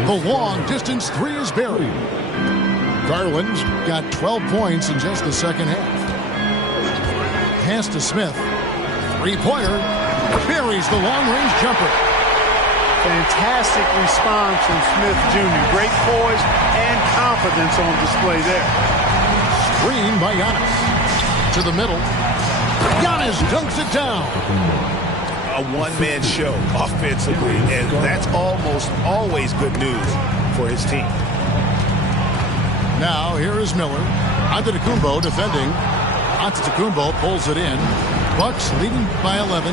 The long distance three is buried. Garland's got 12 points in just the second half. Pass to Smith. Three-pointer. Buries the long-range jumper. Fantastic response from Smith Jr. Great poise and confidence on display there. Screen by Giannis. To the middle. Giannis dunks it down. A one-man show offensively, and that's almost always good news for his team. Now, here is Miller. Antetokounmpo defending. Antetokounmpo pulls it in. Bucks leading by 11.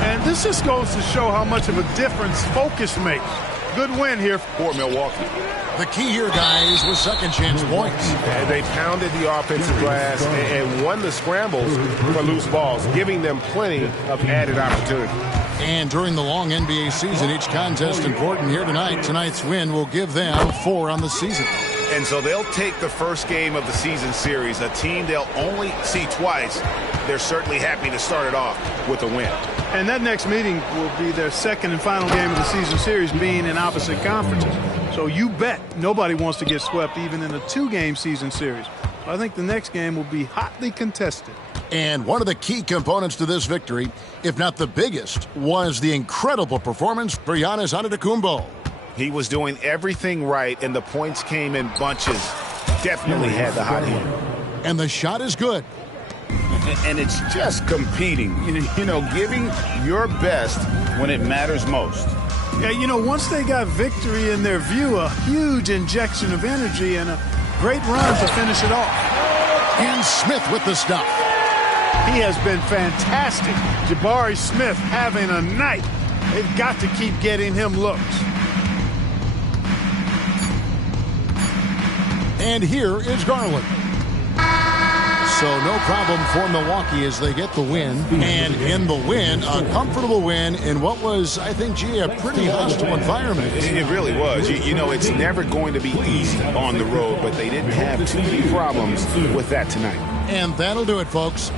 And this just goes to show how much of a difference focus makes. Good win here for Milwaukee. The key here, guys, was second chance points. And they pounded the offensive glass and won the scrambles for loose balls, giving them plenty of added opportunity. And during the long NBA season, each contest important here tonight. Tonight's win will give them 4 on the season. And so they'll take the first game of the season series, a team they'll only see twice. They're certainly happy to start it off with a win. And that next meeting will be their second and final game of the season series, being in opposite conferences. So you bet nobody wants to get swept even in a 2-game season series. I think the next game will be hotly contested. And one of the key components to this victory, if not the biggest, was the incredible performance for Giannis Antetokounmpo. He was doing everything right, and the points came in bunches. Definitely had the hot hand. And the shot is good. And it's just competing, you know, giving your best when it matters most. Yeah, you know, once they got victory in their view, a huge injection of energy and a great run to finish it off. And Smith with the stop. He has been fantastic. Jabari Smith having a night. They've got to keep getting him looks. And here is Garland. So no problem for Milwaukee as they get the win. And in the win, a comfortable win in what was, I think, gee, a pretty hostile environment. It really was. You know, it's never going to be easy on the road, but they didn't have too many problems with that tonight. And that'll do it, folks.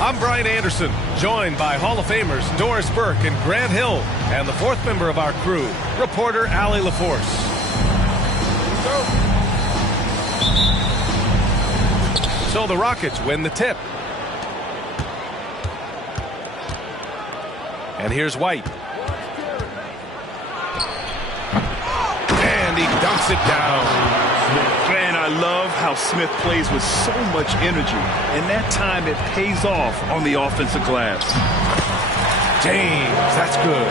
I'm Brian Anderson, joined by Hall of Famers Doris Burke and Grant Hill, and the fourth member of our crew, reporter Allie LaForce. So the Rockets win the tip. And here's White. And he dumps it down. Man, I love how Smith plays with so much energy, and that time it pays off on the offensive glass. James, that's good.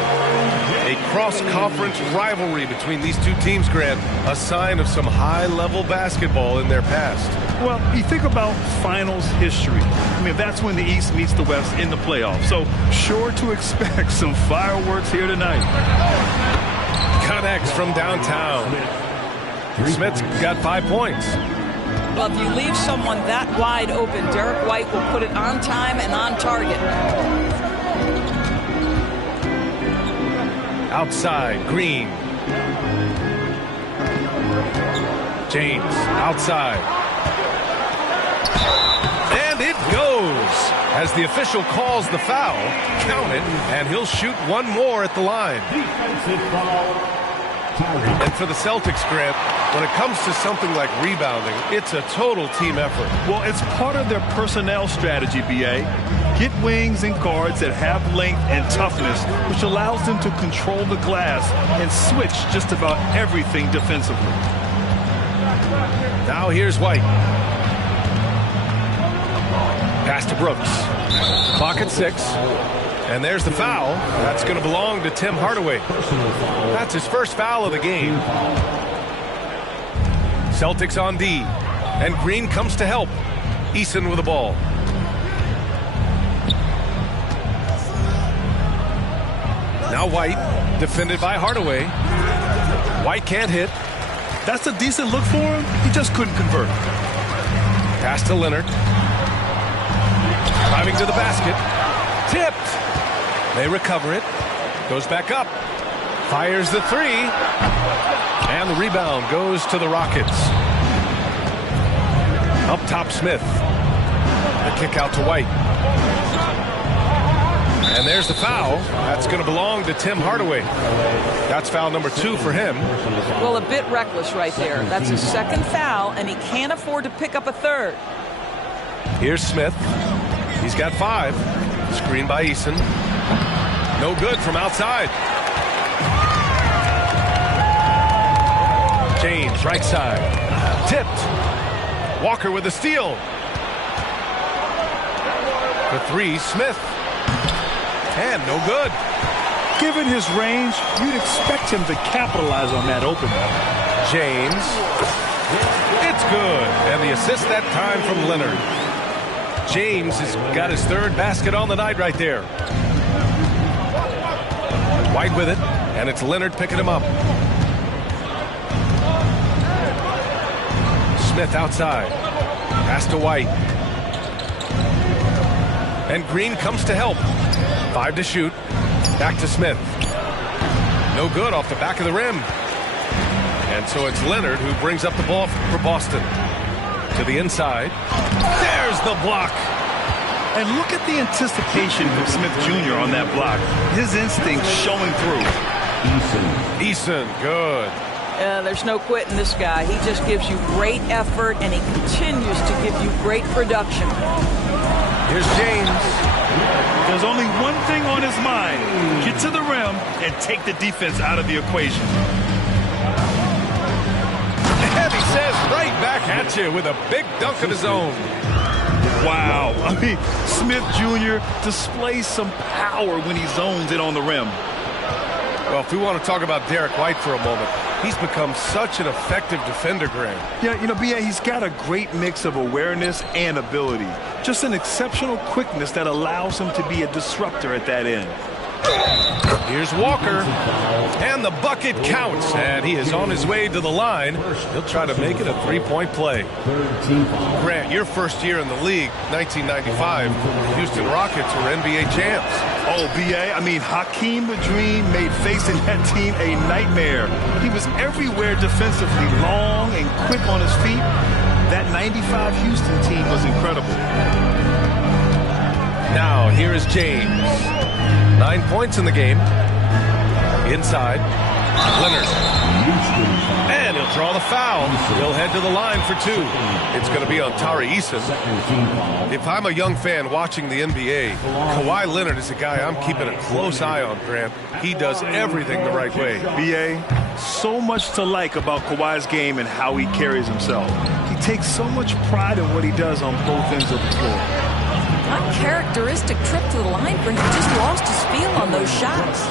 A cross-conference rivalry between these two teams, Grant, a sign of some high-level basketball in their past. Well, you think about finals history. I mean, that's when the East meets the West in the playoffs. So sure to expect some fireworks here tonight. Connects from downtown. Smith's got 5 points. Well, if you leave someone that wide open, Derek White will put it on time and on target. Outside, Green. James, outside. And it goes. As the official calls the foul, count it, and he'll shoot one more at the line. Defensive foul. And for the Celtics, Grant, when it comes to something like rebounding, it's a total team effort. Well, it's part of their personnel strategy, B.A. Get wings and guards that have length and toughness, which allows them to control the glass and switch just about everything defensively. Now here's White. Pass to Brooks. Clock at 6. And there's the foul. That's going to belong to Tim Hardaway. That's his first foul of the game. Celtics on D. And Green comes to help. Eason with the ball. Now White, defended by Hardaway. White can't hit. That's a decent look for him. He just couldn't convert. Pass to Leonard. Driving to the basket. Tipped. They recover it. Goes back up. Fires the three. And the rebound goes to the Rockets. Up top, Smith. The kick out to White. And there's the foul. That's going to belong to Tim Hardaway. That's foul number 2 for him. Well, a bit reckless right there. That's his second foul, and he can't afford to pick up a third. Here's Smith. He's got 5. Screen by Eason. No good from outside. James, right side. Tipped. Walker with the steal. For 3, Smith. And no good. Given his range, you'd expect him to capitalize on that opening. James. It's good. And the assist that time from Leonard. James has got his 3rd basket on the night right there. White with it, and it's Leonard picking him up. Smith outside. Pass to White. And Green comes to help. 5 to shoot. Back to Smith. No good off the back of the rim. And so it's Leonard who brings up the ball for Boston. To the inside. There's the block. And look at the anticipation from Smith Jr. on that block. His instinct showing through. Eason, good. There's no quitting this guy. He just gives you great effort, and he continues to give you great production. Here's James. There's only one thing on his mind. Get to the rim and take the defense out of the equation. And he says right back at you with a big dunk of his own. Wow. I mean, Smith Jr. displays some power when he zones in on the rim. Well, if we want to talk about Derek White for a moment, he's become such an effective defender, Graham. Yeah, you know, B.A., he's got a great mix of awareness and ability. Just an exceptional quickness that allows him to be a disruptor at that end. Here's Walker, and the bucket counts, and he is on his way to the line. He'll try to make it a three-point play. Grant, your first year in the league, 1995, the Houston Rockets were NBA champs. Oh, B.A., I mean, Hakeem the Dream made facing that team a nightmare. He was everywhere defensively, long and quick on his feet. That 95 Houston team was incredible. Now, here is James. 9 points in the game. Inside. Leonard. And he'll draw the foul. He'll head to the line for two. It's going to be on Tari Eason. If I'm a young fan watching the NBA, Kawhi Leonard is a guy I'm keeping a close eye on, Grant. He does everything the right way. B.A., so much to like about Kawhi's game and how he carries himself. He takes so much pride in what he does on both ends of the floor. Uncharacteristic trip to the line for him. Just lost his feel on those shots.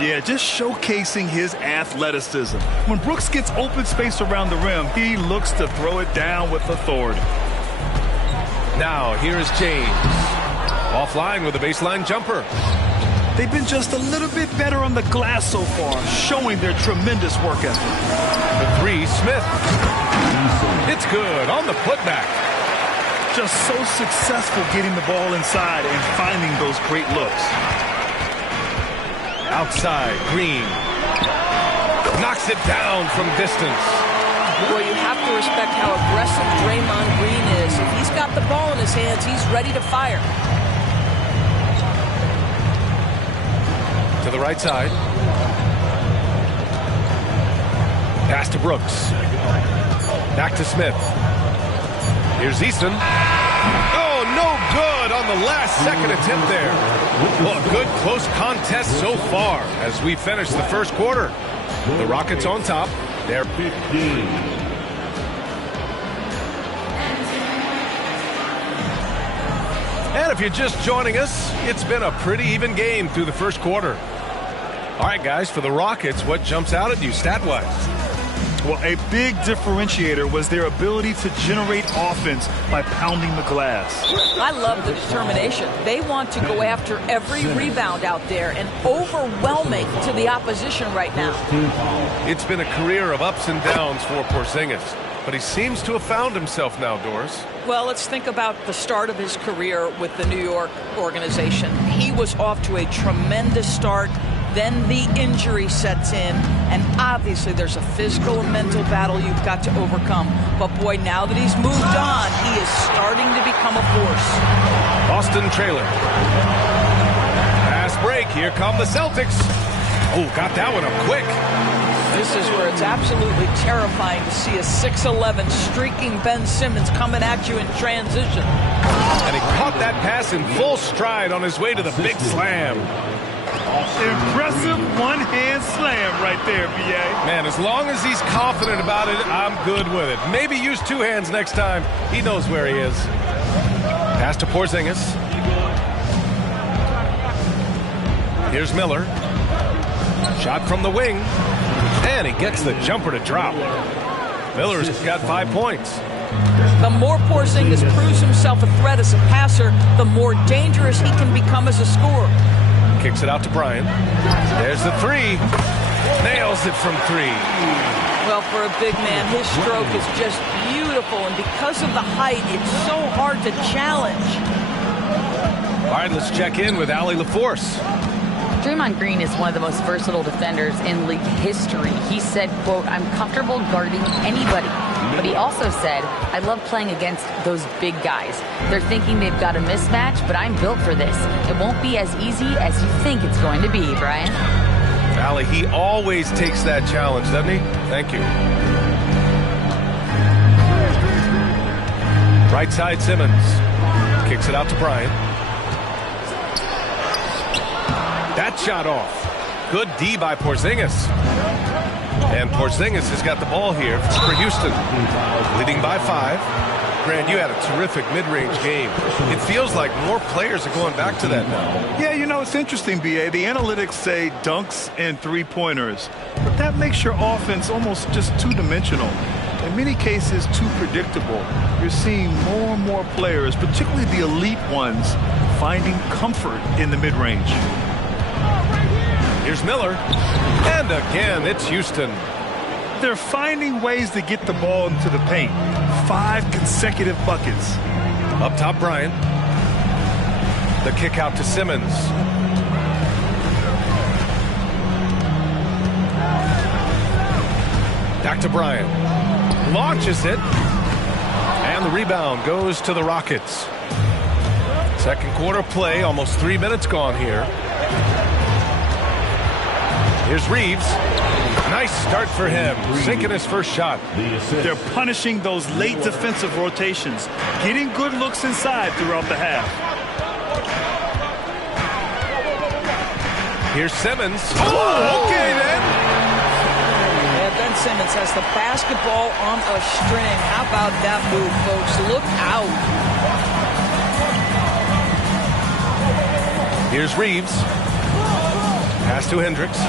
Yeah, just showcasing his athleticism. When Brooks gets open space around the rim, he looks to throw it down with authority. Now, here is James. Offline with a baseline jumper. They've been just a little bit better on the glass so far, showing their tremendous work ethic. The three, Smith. It's good on the putback. Just so successful getting the ball inside and finding those great looks. Outside, Green. Knocks it down from distance. Well, you have to respect how aggressive Draymond Green is. If he's got the ball in his hands, he's ready to fire. To the right side. Pass to Brooks. Back to Smith. Here's Eason. Oh, no good on the last second attempt there. Well, a good close contest so far as we finish the first quarter. The Rockets on top. They're 15. And if you're just joining us, it's been a pretty even game through the first quarter. All right, guys, for the Rockets, what jumps out at you stat-wise? Well, a big differentiator was their ability to generate offense by pounding the glass. I love the determination. They want to go after every rebound out there and overwhelming to the opposition right now. It's been a career of ups and downs for Porzingis, but he seems to have found himself now, Doris. Well, let's think about the start of his career with the New York organization. He was off to a tremendous start. Then the injury sets in, and obviously there's a physical and mental battle you've got to overcome. But boy, now that he's moved on, he is starting to become a force. Boston trailer. Fast break. Here come the Celtics. Oh, got that one up quick. This is where it's absolutely terrifying to see a 6'11" streaking Ben Simmons coming at you in transition. And he caught that pass in full stride on his way to the big slam. Impressive one-hand slam right there, B.A. Man, as long as he's confident about it, I'm good with it. Maybe use two hands next time. He knows where he is. Pass to Porzingis. Here's Miller. Shot from the wing. And he gets the jumper to drop. Miller's got 5 points. The more Porzingis proves himself a threat as a passer, the more dangerous he can become as a scorer. Kicks it out to Bryant. There's the three. Nails it from three. Well, for a big man, his stroke is just beautiful, and because of the height, it's so hard to challenge. All right, let's check in with Allie LaForce. Draymond Green is one of the most versatile defenders in league history. He said, quote, "I'm comfortable guarding anybody." But he also said, "I love playing against those big guys. They're thinking they've got a mismatch, but I'm built for this. It won't be as easy as you think it's going to be," Brian. Allie, he always takes that challenge, doesn't he? Thank you. Right side, Simmons. Kicks it out to Bryant. That shot off. Good D by Porzingis. And Porzingis has got the ball here for Houston. Leading by 5. Grant, you had a terrific mid-range game. It feels like more players are going back to that now. Yeah, you know, it's interesting, B.A. The analytics say dunks and three-pointers. But that makes your offense almost just two-dimensional. In many cases, too predictable. You're seeing more and more players, particularly the elite ones, finding comfort in the mid-range. Here's Miller. And again, it's Houston. They're finding ways to get the ball into the paint. 5 consecutive buckets. Up top, Bryant. The kick out to Simmons. Back to Bryant. Launches it. And the rebound goes to the Rockets. Second quarter play, almost 3 minutes gone here. Here's Reeves. Nice start for him, sinking his first shot. They're punishing those late defensive rotations, getting good looks inside throughout the half. Here's Simmons. Oh, okay then. Yeah, Ben Simmons has the basketball on a string. How about that move, folks? Look out. Here's Reeves. Pass to Hendricks.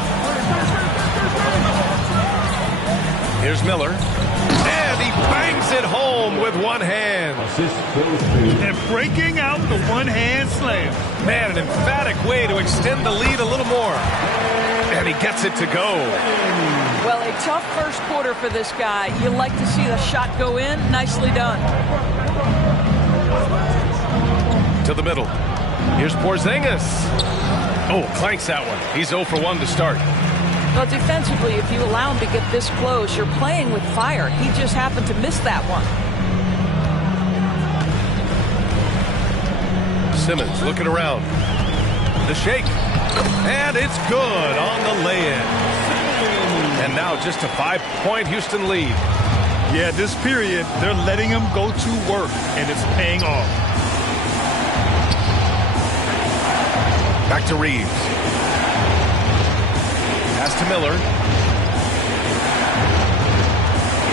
Here's Miller. And he bangs it home with one hand. And breaking out the one-hand slam. Man, an emphatic way to extend the lead a little more. And he gets it to go. Well, a tough first quarter for this guy. You like to see the shot go in. Nicely done. To the middle. Here's Porzingis. Oh, clanks that one. He's 0 for 1 to start. Well, defensively, if you allow him to get this close, you're playing with fire. He just happened to miss that one. Simmons looking around. The shake. And it's good on the lay-in. And now just a 5-point Houston lead. Yeah, this period, they're letting him go to work, and it's paying off. Back to Reeves. Pass to Miller.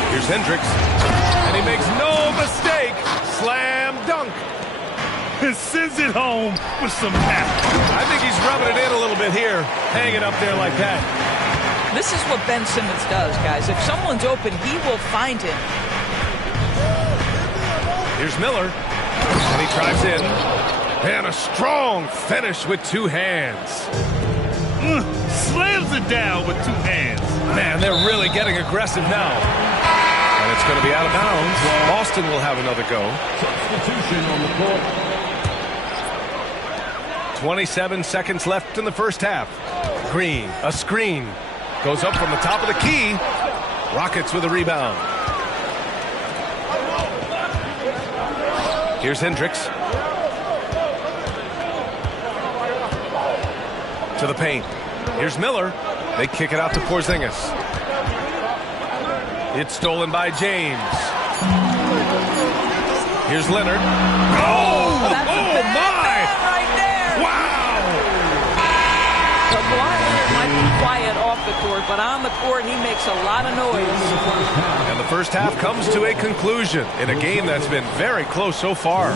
Here's Hendricks. And he makes no mistake. Slam dunk. And sends it home with some pep. I think he's rubbing it in a little bit here. Hang it up there like that. This is what Ben Simmons does, guys. If someone's open, he will find him. Here's Miller. And he drives in. And a strong finish with 2 hands. Slams it down with 2 hands. Man, they're really getting aggressive now. And it's going to be out of bounds. Boston will have another go. Substitution on the court. 27 seconds left in the first half. Green, a screen. Goes up from the top of the key. Rockets with a rebound. Here's Hendricks. To the paint. Here's Miller. They kick it out to Porzingis. It's stolen by James. Here's Leonard. Oh, my! Right there. Wow! But Kawhi Leonard might be quiet off the court, but on the court, he makes a lot of noise. And the first half comes to a conclusion in a game that's been very close so far.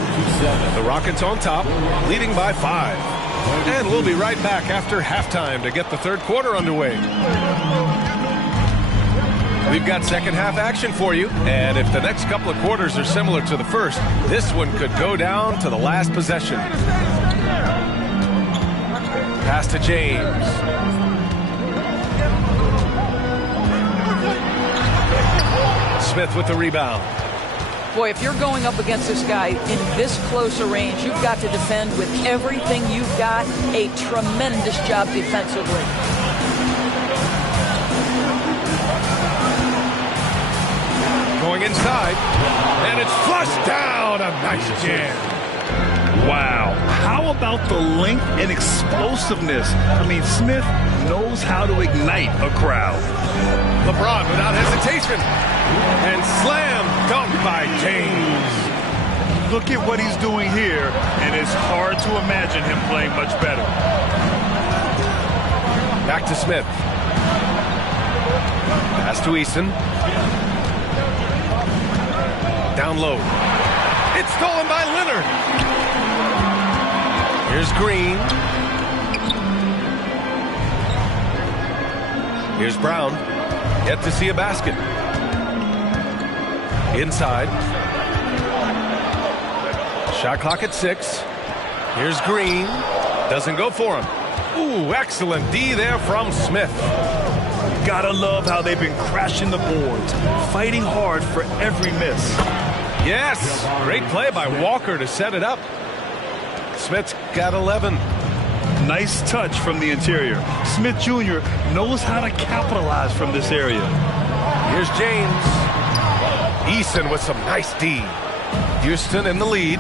The Rockets on top, leading by 5. And we'll be right back after halftime to get the third quarter underway. We've got second half action for you. And if the next couple of quarters are similar to the first, this one could go down to the last possession. Pass to James. Smith with the rebound. Boy, if you're going up against this guy in this close a range, you've got to defend with everything you've got. A tremendous job defensively. Going inside, and it's flushed down. A nice jam. Wow. How about the length and explosiveness? I mean, Smith knows how to ignite a crowd. LeBron without hesitation. And slam dunk by James. Look at what he's doing here, and it's hard to imagine him playing much better. Back to Smith. Pass to Eason. Down low. It's stolen by Leonard. Here's Green. Here's Brown. Yet to see a basket. Inside. Shot clock at 6. Here's Green. Doesn't go for him. Ooh, excellent D there from Smith. Gotta love how they've been crashing the boards, fighting hard for every miss. Yes, great play by Walker to set it up. Smith's got 11. Nice touch from the interior. Smith Jr. knows how to capitalize from this area. Here's James. Eason with some nice D. Houston in the lead.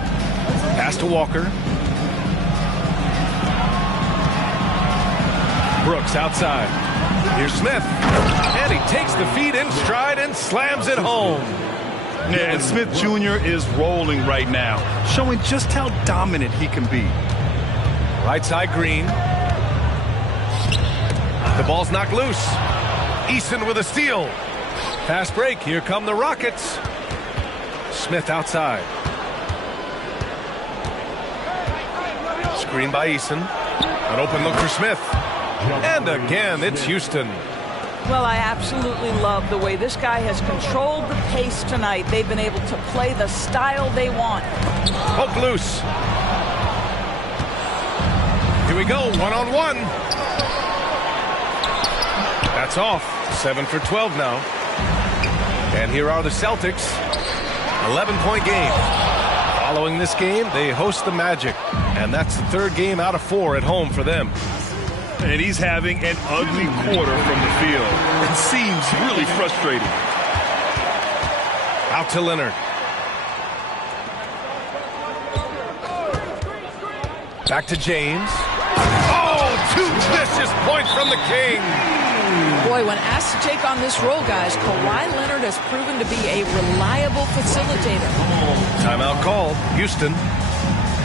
Pass to Walker. Brooks outside. Here's Smith. And he takes the feed in stride and slams it home. Yeah, and Smith Jr. is rolling right now, showing just how dominant he can be. Right side, Green. The ball's knocked loose. Eason with a steal. Fast break. Here come the Rockets. Smith outside. Screen by Eason. An open look for Smith. And again, it's Houston. Well, I absolutely love the way this guy has controlled the pace tonight. They've been able to play the style they want. Poke loose. Here we go, one-on-one. That's off. 7 for 12 now. And here are the Celtics. 11-point game. Following this game, they host the Magic. And that's the third game out of 4 at home for them. And he's having an ugly quarter from the field. It seems really frustrating. Out to Leonard. Back to James. Oh, 2 vicious points from the King. Boy, when asked to take on this role, guys, Kawhi Leonard has proven to be a reliable facilitator. Timeout called. Houston.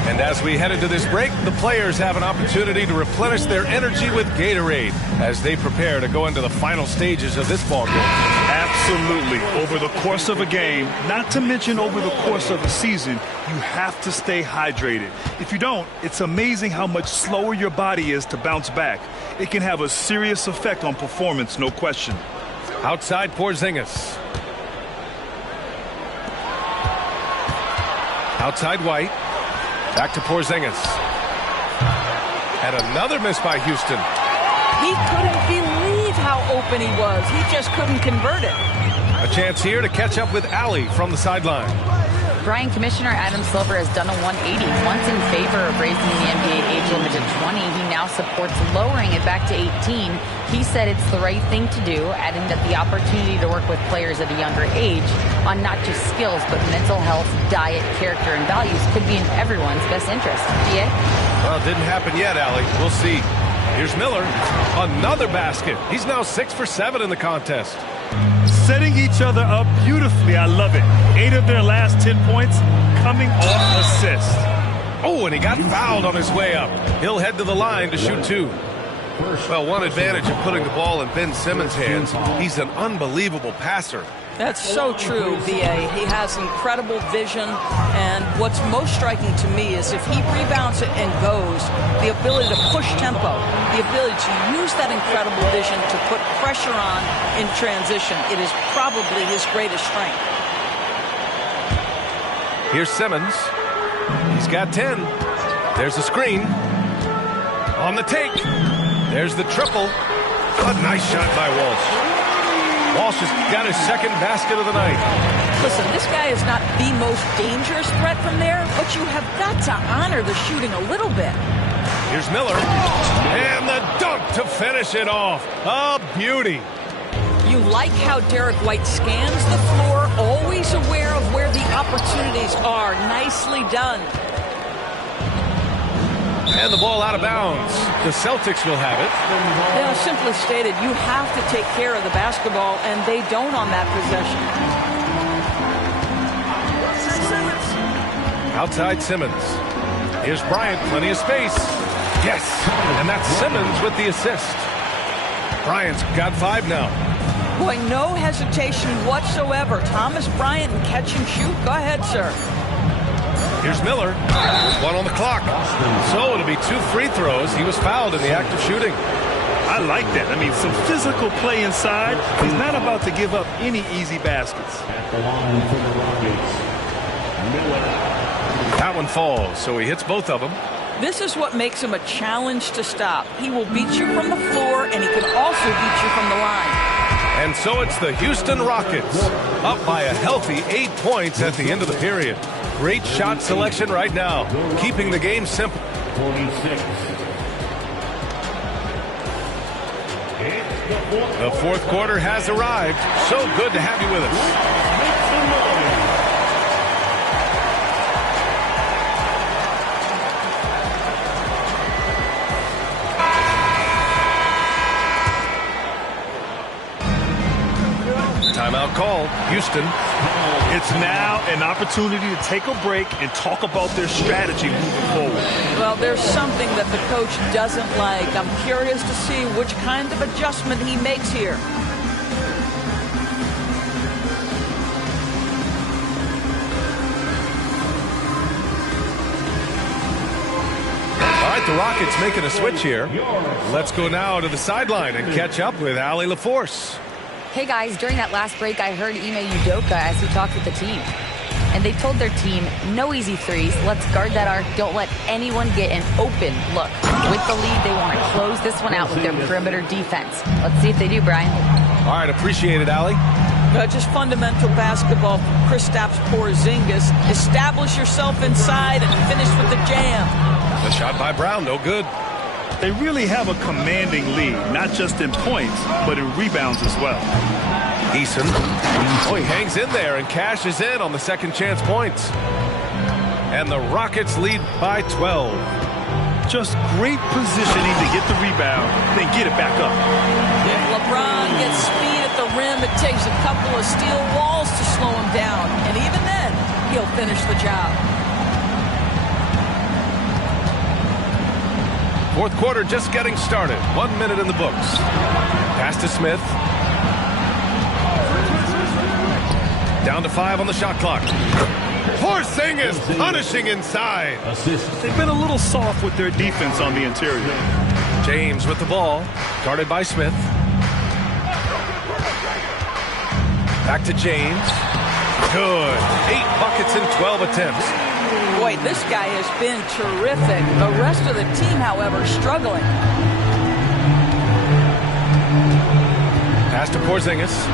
And as we head into this break, the players have an opportunity to replenish their energy with Gatorade as they prepare to go into the final stages of this ball game. Absolutely. Over the course of a game, not to mention over the course of a season, you have to stay hydrated. If you don't, it's amazing how much slower your body is to bounce back. It can have a serious effect on performance, no question. Outside Porzingis. Outside White. Back to Porzingis. And another miss by Houston. He couldn't believe how open he was. He just couldn't convert it. A chance here to catch up with Allie from the sideline. Brian, Commissioner Adam Silver has done a 180. Once in favor of raising the NBA age limit to 20, he now supports lowering it back to 18. He said it's the right thing to do, adding that the opportunity to work with players at a younger age on not just skills, but mental health, diet, character, and values could be in everyone's best interest. DA? Well, it didn't happen yet, Allie. We'll see. Here's Miller. Another basket. He's now 6 for 7 in the contest. Setting each other up beautifully. I love it. 8 of their last 10 points coming off assist. Oh, and he got fouled on his way up. He'll head to the line to shoot 2. Well, one advantage of putting the ball in Ben Simmons' hands, he's an unbelievable passer. That's so true, B.A. He has incredible vision, and what's most striking to me is if he rebounds it and goes, the ability to push tempo, the ability to use that incredible vision to put pressure on in transition. It is probably his greatest strength. Here's Simmons. He's got 10. There's a screen. On the take. There's the triple. A nice shot by Walsh. Walsh has got his second basket of the night. Listen, this guy is not the most dangerous threat from there, but you have got to honor the shooting a little bit. Here's Miller. And the dunk to finish it off. A beauty. You like how Derek White scans the floor, always aware of where the opportunities are. Nicely done. And the ball out of bounds. The Celtics will have it. Yeah, simply stated, you have to take care of the basketball, and they don't on that possession. Outside Simmons. Here's Bryant, plenty of space. Yes, and that's Simmons with the assist. Bryant's got 5 now. Boy, no hesitation whatsoever. Thomas Bryant and catch and shoot. Go ahead, sir. Here's Miller. There's 1 on the clock. So it'll be 2 free throws. He was fouled in the act of shooting. I like that. I mean, some physical play inside. He's not about to give up any easy baskets. At the line for the Rockets, Miller. That one falls, so he hits both of them. This is what makes him a challenge to stop. He will beat you from the floor, and he can also beat you from the line. And so it's the Houston Rockets, up by a healthy 8 points at the end of the period. Great shot selection right now, keeping the game simple. 46. The fourth quarter has arrived. So good to have you with us. Timeout called. Houston. It's now an opportunity to take a break and talk about their strategy moving forward. Well, there's something that the coach doesn't like. I'm curious to see which kind of adjustment he makes here. All right, the Rockets making a switch here. Let's go now to the sideline and catch up with Allie LaForce. Hey guys, during that last break, I heard Ime Udoka as he talked with the team. And they told their team, no easy threes. Let's guard that arc. Don't let anyone get an open look. With the lead, they want to close this one out with their perimeter defense. Let's see if they do, Brian. All right, appreciate it, Allie. Just fundamental basketball from Kristaps Porzingis. Establish yourself inside and finish with the jam. The shot by Brown, no good. They really have a commanding lead, not just in points, but in rebounds as well. Eason. Oh, he hangs in there and cashes in on the second chance points. And the Rockets lead by 12. Just great positioning to get the rebound, then get it back up. If LeBron gets speed at the rim, it takes a couple of steel walls to slow him down. And even then, he'll finish the job. Fourth quarter just getting started. 1 minute in the books. Pass to Smith. Down to 5 on the shot clock. Porzingis punishing inside. They've been a little soft with their defense on the interior. James with the ball. Guarded by Smith. Back to James. Good. 8 buckets in 12 attempts. Boy, this guy has been terrific. The rest of the team, however, struggling. Pass to Porzingis.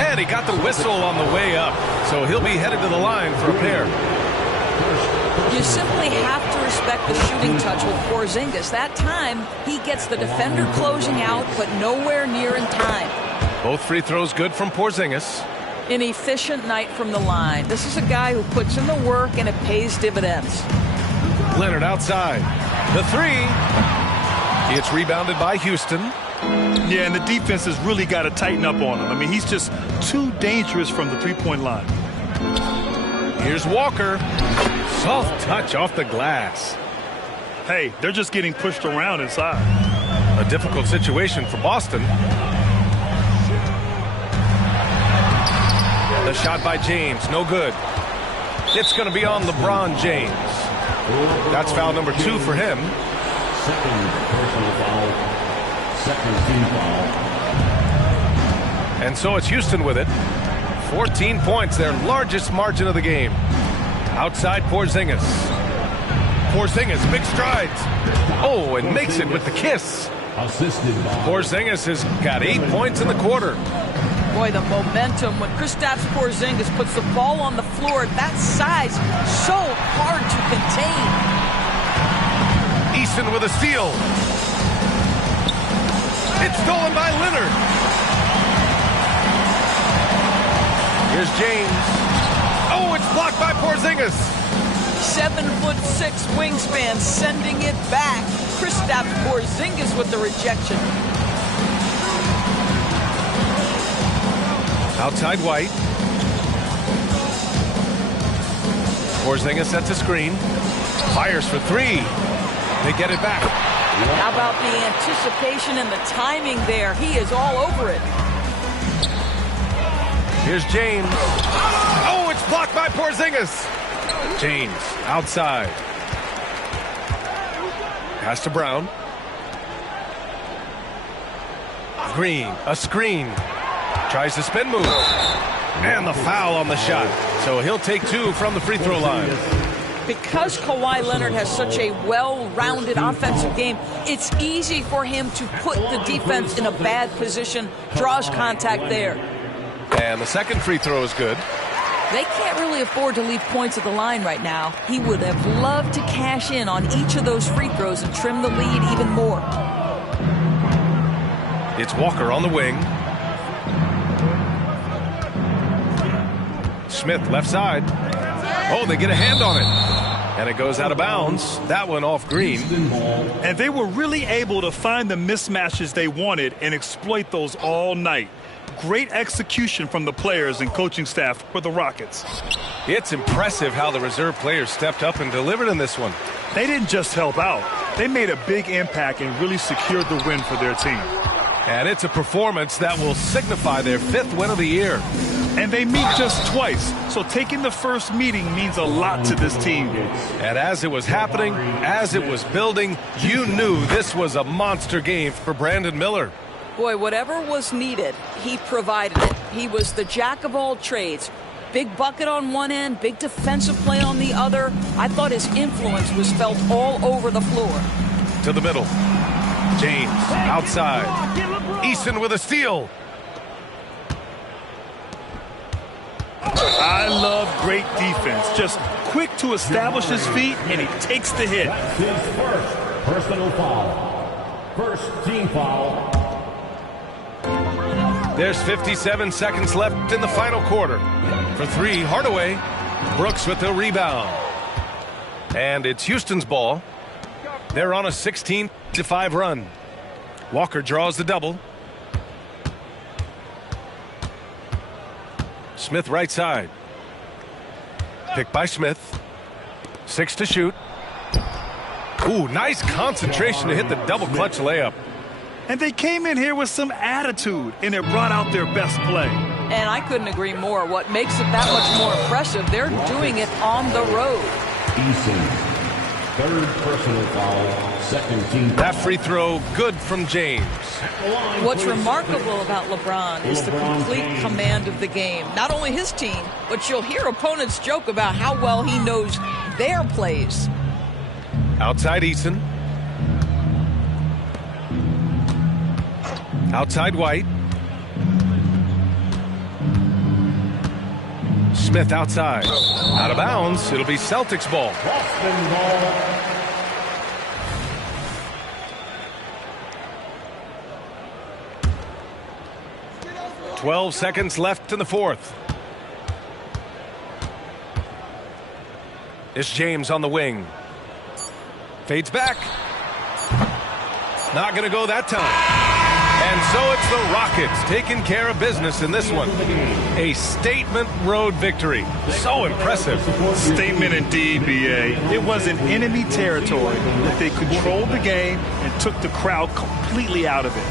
And he got the whistle on the way up, so he'll be headed to the line for a pair. You simply have to respect the shooting touch with Porzingis. That time, he gets the defender closing out, but nowhere near in time. Both free throws good from Porzingis. An efficient night from the line. This is a guy who puts in the work, and it pays dividends. Leonard outside. The 3. It's rebounded by Houston. Yeah, and the defense has really got to tighten up on him. I mean, he's just too dangerous from the three-point line. Here's Walker. Soft touch off the glass. Hey, they're just getting pushed around inside. A difficult situation for Boston. The shot by James, no good. It's going to be on LeBron James. That's foul number 2 for him. Second personal foul. Second team foul. And so it's Houston with it. 14 points, their largest margin of the game. Outside Porzingis. Porzingis, big strides. Oh, and makes it with the kiss. Assisted by Porzingis has got 8 points in the quarter. Boy, the momentum when Kristaps Porzingis puts the ball on the floor at that size, so hard to contain. Easton with a steal. It's stolen by Leonard. Here's James. Oh, it's blocked by Porzingis. 7'6" wingspan sending it back. Kristaps Porzingis with the rejection. Outside White. Porzingis sets a screen. Fires for three. They get it back. How about the anticipation and the timing there? He is all over it. Here's James. Oh, it's blocked by Porzingis. James outside. Pass to Brown. Green, a screen. Tries the spin move. And the foul on the shot. So he'll take two from the free throw line. Because Kawhi Leonard has such a well-rounded offensive game, it's easy for him to put the defense in a bad position, draws contact there. And the second free throw is good. They can't really afford to leave points at the line right now. He would have loved to cash in on each of those free throws and trim the lead even more. It's Walker on the wing. Smith left side. Oh, they get a hand on it. And it goes out of bounds. That one off Green. And they were really able to find the mismatches they wanted and exploit those all night. Great execution from the players and coaching staff for the Rockets. It's impressive how the reserve players stepped up and delivered in this one. They didn't just help out. They made a big impact and really secured the win for their team. And it's a performance that will signify their 5th win of the year. And they meet just twice, so taking the first meeting means a lot to this team. And as it was happening, as it was building, you knew this was a monster game for Brandon Miller. Boy, whatever was needed, he provided it. He was the jack of all trades. Big bucket on one end, big defensive play on the other. I thought his influence was felt all over the floor. To the middle. James outside. Easton with a steal. I love great defense. Just quick to establish his feet, and he takes the hit. That's his first personal foul. First team foul. There's 57 seconds left in the final quarter. For three, Hardaway. Brooks with the rebound. And it's Houston's ball. They're on a 16-5 run. Walker draws the double. Smith right side. Picked by Smith. 6 to shoot. Ooh, nice concentration to hit the double clutch layup. And they came in here with some attitude, and it brought out their best play. And I couldn't agree more. What makes it that much more impressive, they're doing it on the road. Easton. Third personal foul, second team. That free throw good from James. What's remarkable about LeBron is the complete command of the game. Not only his team, but you'll hear opponents joke about how well he knows their plays. Outside Easton. Outside White. Smith outside. Out of bounds. It'll be Celtics ball. Boston ball. 12 seconds left in the fourth. It's James on the wing. Fades back. Not going to go that time. And so it's the Rockets taking care of business in this one. A statement road victory. So impressive. Statement indeed, B.A. It was in enemy territory, but they controlled the game and took the crowd completely out of it.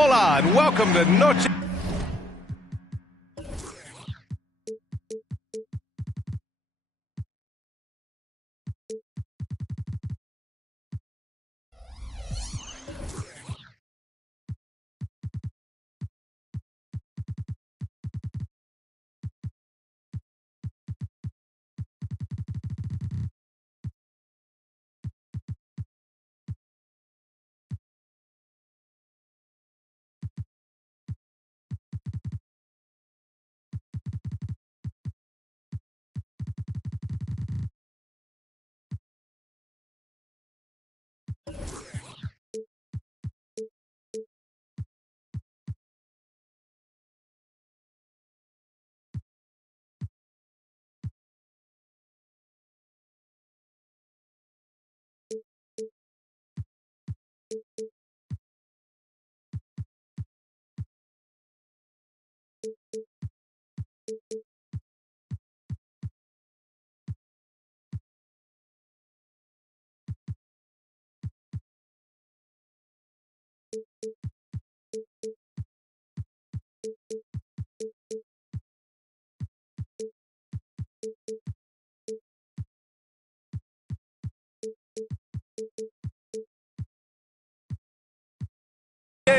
hola, and welcome to Noche.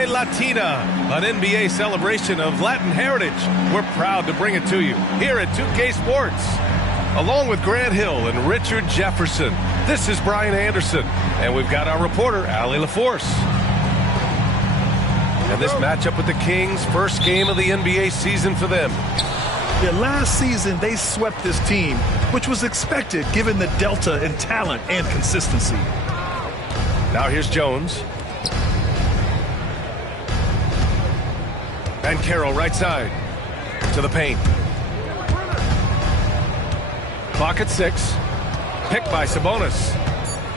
Latina, an NBA celebration of Latin heritage. We're proud to bring it to you here at 2K Sports. Along with Grant Hill and Richard Jefferson, this is Brian Anderson, and we've got our reporter, Allie LaForce. And this matchup with the Kings, first game of the NBA season for them. Yeah, last season they swept this team, which was expected given the delta in talent and consistency. Now here's Jones. And Carroll right side to the paint. Clock at 6. Picked by Sabonis.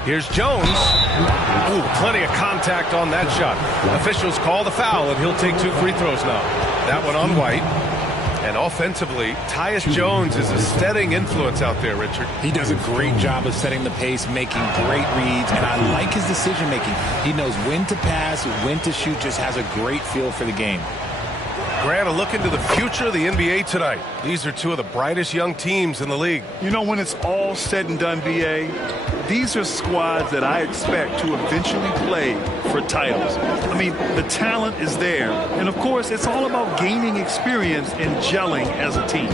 Here's Jones. Ooh, plenty of contact on that shot. Officials call the foul, and he'll take 2 free throws now. That one on White. And offensively, Tyus Jones is a steadying influence out there, Richard. He does a great job of setting the pace, making great reads, and I like his decision-making. He knows when to pass, when to shoot, just has a great feel for the game. Grant, a look into the future of the NBA tonight. These are 2 of the brightest young teams in the league. You know, when it's all said and done, BA, these are squads that I expect to eventually play for titles. I mean, the talent is there. And, of course, it's all about gaining experience and gelling as a team.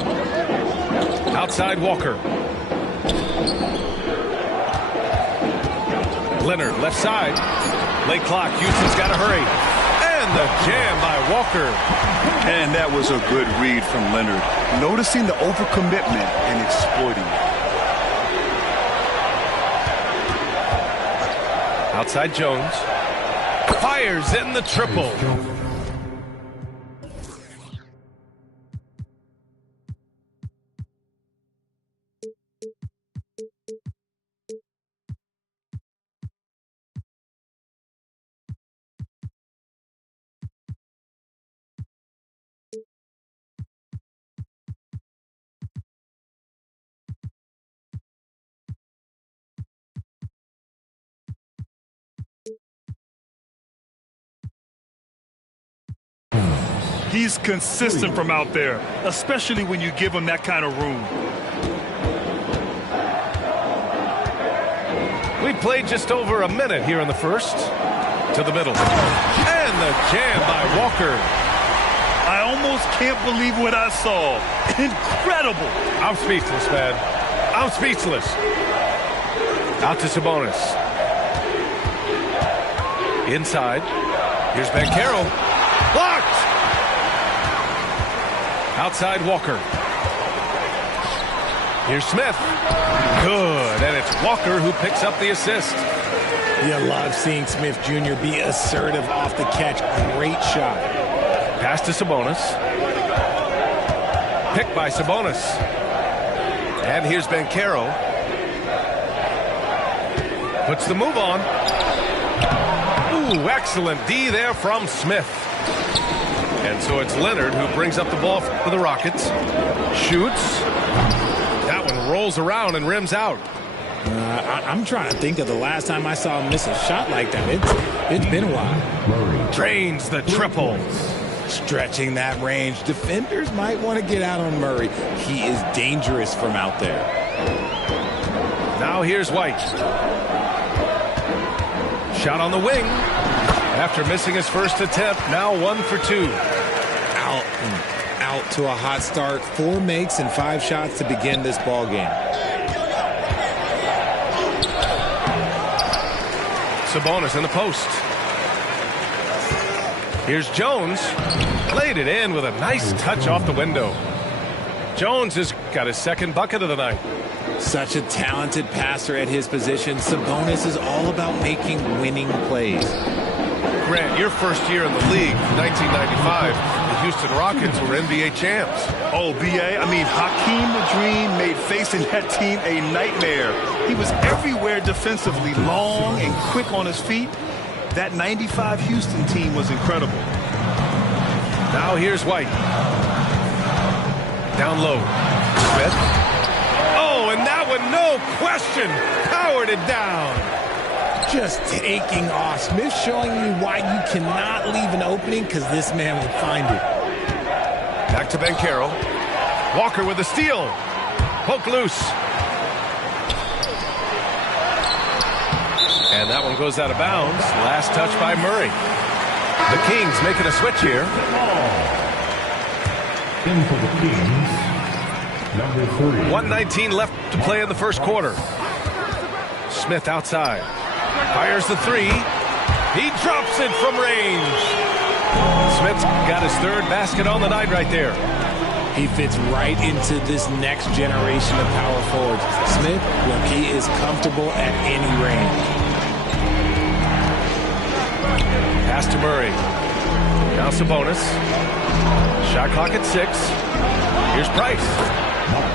Outside Walker. Leonard, left side. Late clock. Houston's got to hurry. And the jam by Walker. And that was a good read from Leonard. Noticing the overcommitment and exploiting it. Outside Jones. Fires in the triple. He's consistent from out there, especially when you give him that kind of room. We played just over a minute here in the first. To the middle. And the jam by Walker. I almost can't believe what I saw. Incredible. I'm speechless, man. I'm speechless. Out to Sabonis. Inside. Here's Banchero. Blocked! Outside Walker. Here's Smith. Good, and it's Walker who picks up the assist. You love seeing Smith Jr. be assertive off the catch. Great shot. Pass to Sabonis. Picked by Sabonis. And here's Banchero. Puts the move on. Ooh, excellent D there from Smith. And so it's Leonard who brings up the ball for the Rockets. Shoots. That one rolls around and rims out. I'm trying to think of the last time I saw him miss a shot like that. It's been a while. Drains the triple. Stretching that range. Defenders might want to get out on Murray. He is dangerous from out there. Now here's White. Shot on the wing. After missing his first attempt, now 1 for 2. Out to a hot start. 4 makes and 5 shots to begin this ball game. Sabonis in the post. Here's Jones. Played it in with a nice touch off the window. Jones has got his second bucket of the night. Such a talented passer at his position. Sabonis is all about making winning plays. Grant, your first year in the league, 1995, the Houston Rockets were NBA champs. Oh, B.A., I mean, Hakeem the Dream made facing that team a nightmare. He was everywhere defensively, long and quick on his feet. That 95 Houston team was incredible. Now here's White. Down low. Smith. Oh, and that one, no question, powered it down. Just taking off. Smith showing you why you cannot leave an opening, because this man would find it. Back to Banchero. Walker with a steal. Poke loose. And that one goes out of bounds. Last touch by Murray. The Kings making a switch here. In for the Kings, number 3. 1:19 left to play in the first quarter. Smith outside. Fires the 3. He drops it from range. Smith's got his third basket on the night right there. He fits right into this next generation of power forwards. Smith, look, he is comfortable at any range. Pass to Murray. Now Sabonis. Shot clock at 6. Here's Price.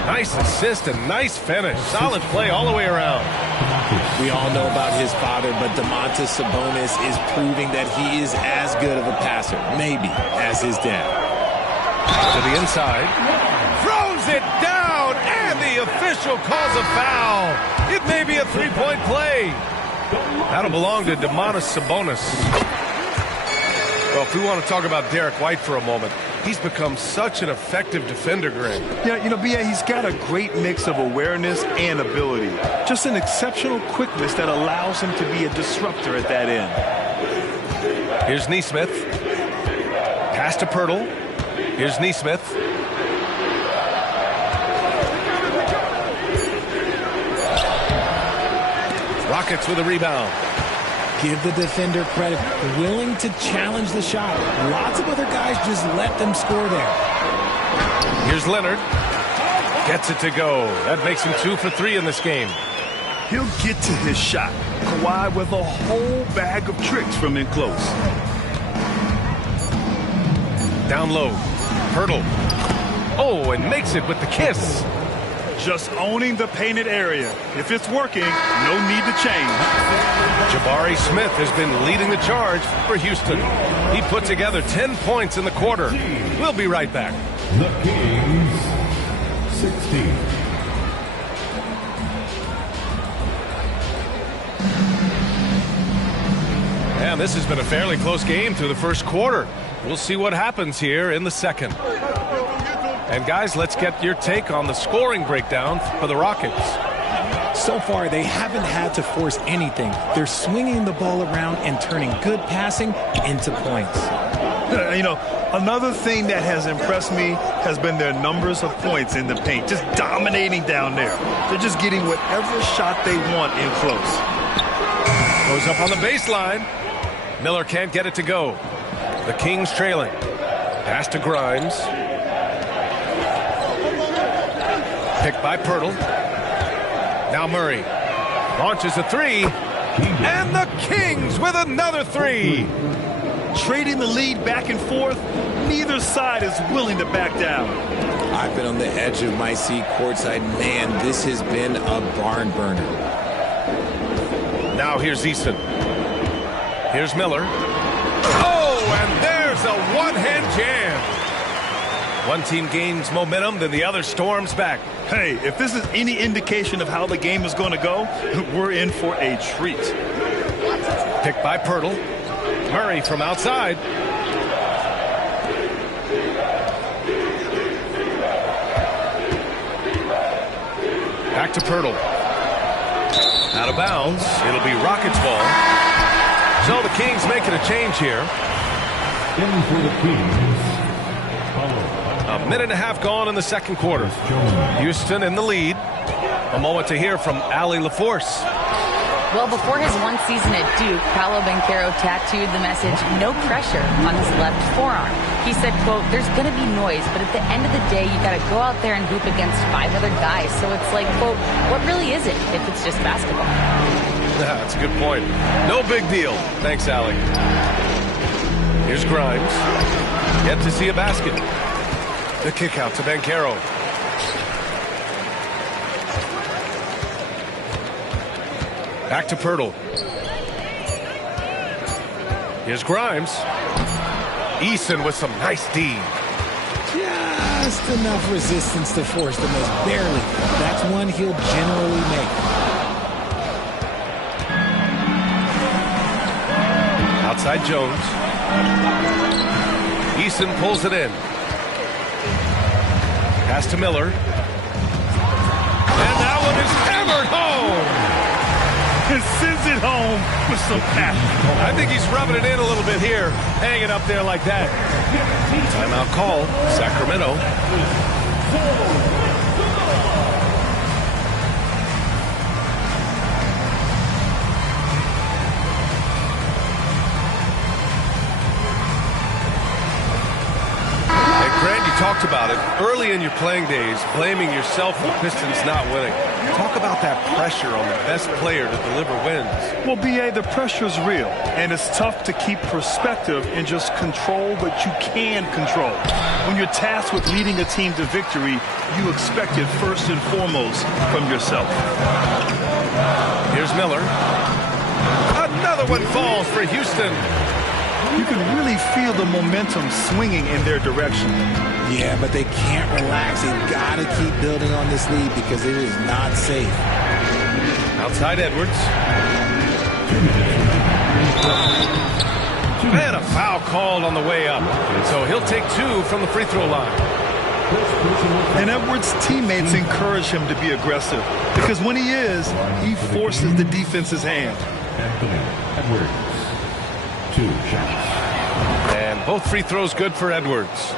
Nice assist and nice finish. Solid play all the way around. We all know about his father, but Domantas Sabonis is proving that he is as good of a passer, maybe, as his dad. To the inside. Throws it down, and the official calls a foul. It may be a three-point play. That'll belong to Domantas Sabonis. Well, if we want to talk about Derek White for a moment, he's become such an effective defender, Greg. Yeah, you know, B.A., he's got a great mix of awareness and ability. Just an exceptional quickness that allows him to be a disruptor at that end. Here's Nesmith. Pass to Pirtle. Here's Nesmith. Rockets with a rebound. Give the defender credit. Willing to challenge the shot. Lots of other guys just let them score there. Here's Leonard. Gets it to go. That makes him 2 for 3 in this game. He'll get to his shot. Kawhi with a whole bag of tricks from in close. Down low. Pirtle. Oh, and makes it with the kiss. Just owning the painted area. If it's working, no need to change. Jabari Smith has been leading the charge for Houston. He put together 10 points in the quarter. We'll be right back. The Kings, 16. And this has been a fairly close game through the first quarter. We'll see what happens here in the second. And guys, let's get your take on the scoring breakdown for the Rockets. So far, they haven't had to force anything. They're swinging the ball around and turning good passing into points. You know, another thing that has impressed me has been their numbers of points in the paint. Just dominating down there. They're just getting whatever shot they want in close. Goes up on the baseline. Miller can't get it to go. The Kings trailing. Pass to Grimes. Picked by Pirtle. Now Murray launches a 3. And the Kings with another 3. Trading the lead back and forth. Neither side is willing to back down. I've been on the edge of my seat courtside. Man, this has been a barn burner. Now here's Easton. Here's Miller. Oh, and there's a one-hand jam. One team gains momentum, then the other storms back. Hey, if this is any indication of how the game is going to go, we're in for a treat. Picked by Pirtle. Murray from outside. Back to Pirtle. Out of bounds. It'll be Rockets ball. So the Kings making a change here. In for the Kings. A minute and a half gone in the second quarter. Houston in the lead. A moment to hear from Allie LaForce. Well, before his one season at Duke, Paolo Banchero tattooed the message, "No pressure," on his left forearm. He said, quote, "There's going to be noise, but at the end of the day, you got to go out there and hoop against 5 other guys. So it's like, quote, what really is it if it's just basketball?" That's a good point. No big deal. Thanks, Allie. Here's Grimes. Yet to see a basket. The kick out to Banchero. Back to Pirtle. Here's Grimes. Eason with some nice D. Just enough resistance to force the miss. Barely. That's one he'll generally make. Outside Jones. Eason pulls it in. Pass to Miller. And that one is hammered home. And sends it home with some passion. I think he's rubbing it in a little bit here. Hang it up there like that. Timeout call. Sacramento. Grant, you talked about it early in your playing days, blaming yourself for the Pistons not winning. Talk about that pressure on the best player to deliver wins. Well, B.A., the pressure's real, and it's tough to keep perspective and just control what you can control. When you're tasked with leading a team to victory, you expect it first and foremost from yourself. Here's Miller. Another one falls for Houston. You can really feel the momentum swinging in their direction. Yeah, but they can't relax. They've got to keep building on this lead because it is not safe. Outside Edwards. And a foul called on the way up. So he'll take 2 from the free throw line. And Edwards' teammates encourage him to be aggressive because when he is, he forces the defense's hand. Anthony Edwards. 2 shots. And both free throws good for Edwards.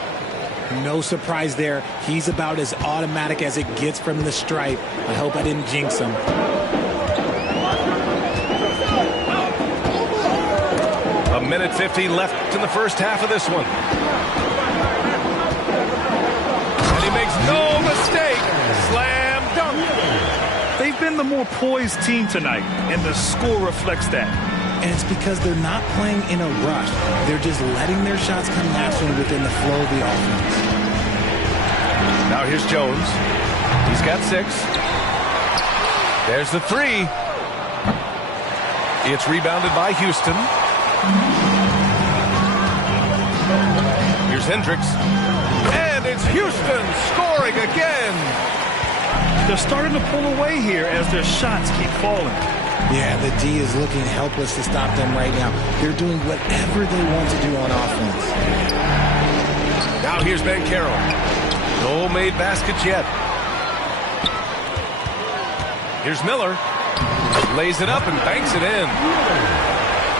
No surprise there. He's about as automatic as it gets from the stripe. I hope I didn't jinx him. A minute 50 left in the first half of this one. And he makes no mistake. Slam dunk. They've been the more poised team tonight, and the score reflects that. And it's because they're not playing in a rush. They're just letting their shots come naturally within the flow of the offense. Now here's Jones. He's got 6. There's the 3. It's rebounded by Houston. Here's Hendricks. And it's Houston scoring again. They're starting to pull away here as their shots keep falling. Yeah, the D is looking helpless to stop them right now. They're doing whatever they want to do on offense. Now here's Banchero. No made baskets yet. Here's Miller. Lays it up and banks it in.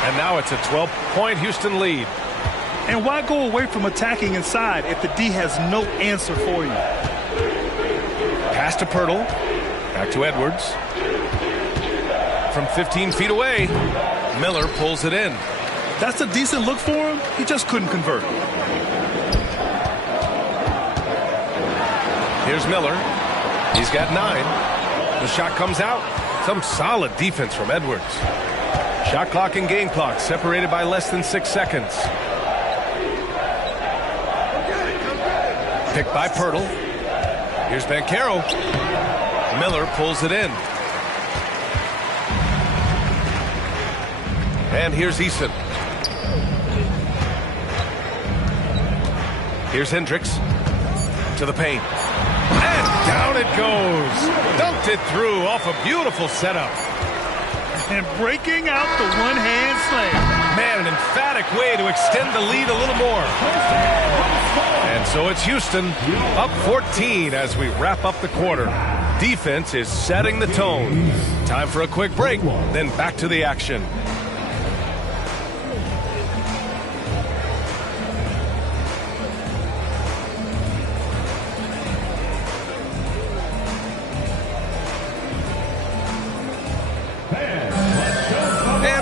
And now it's a 12-point Houston lead. And why go away from attacking inside if the D has no answer for you? Pass to Pirtle. Back to Edwards. From 15 feet away, Miller pulls it in. That's a decent look for him. He just couldn't convert. Here's Miller. He's got 9. The shot comes out. Some solid defense from Edwards. Shot clock and game clock separated by less than 6 seconds. Picked by Pirtle. Here's Banchero. Miller pulls it in. And here's Eason. Here's Hendricks. To the paint. And down it goes. Dunked it through off a beautiful setup. And breaking out the one-hand slam. Man, an emphatic way to extend the lead a little more. And so it's Houston up 14 as we wrap up the quarter. Defense is setting the tone. Time for a quick break, then back to the action.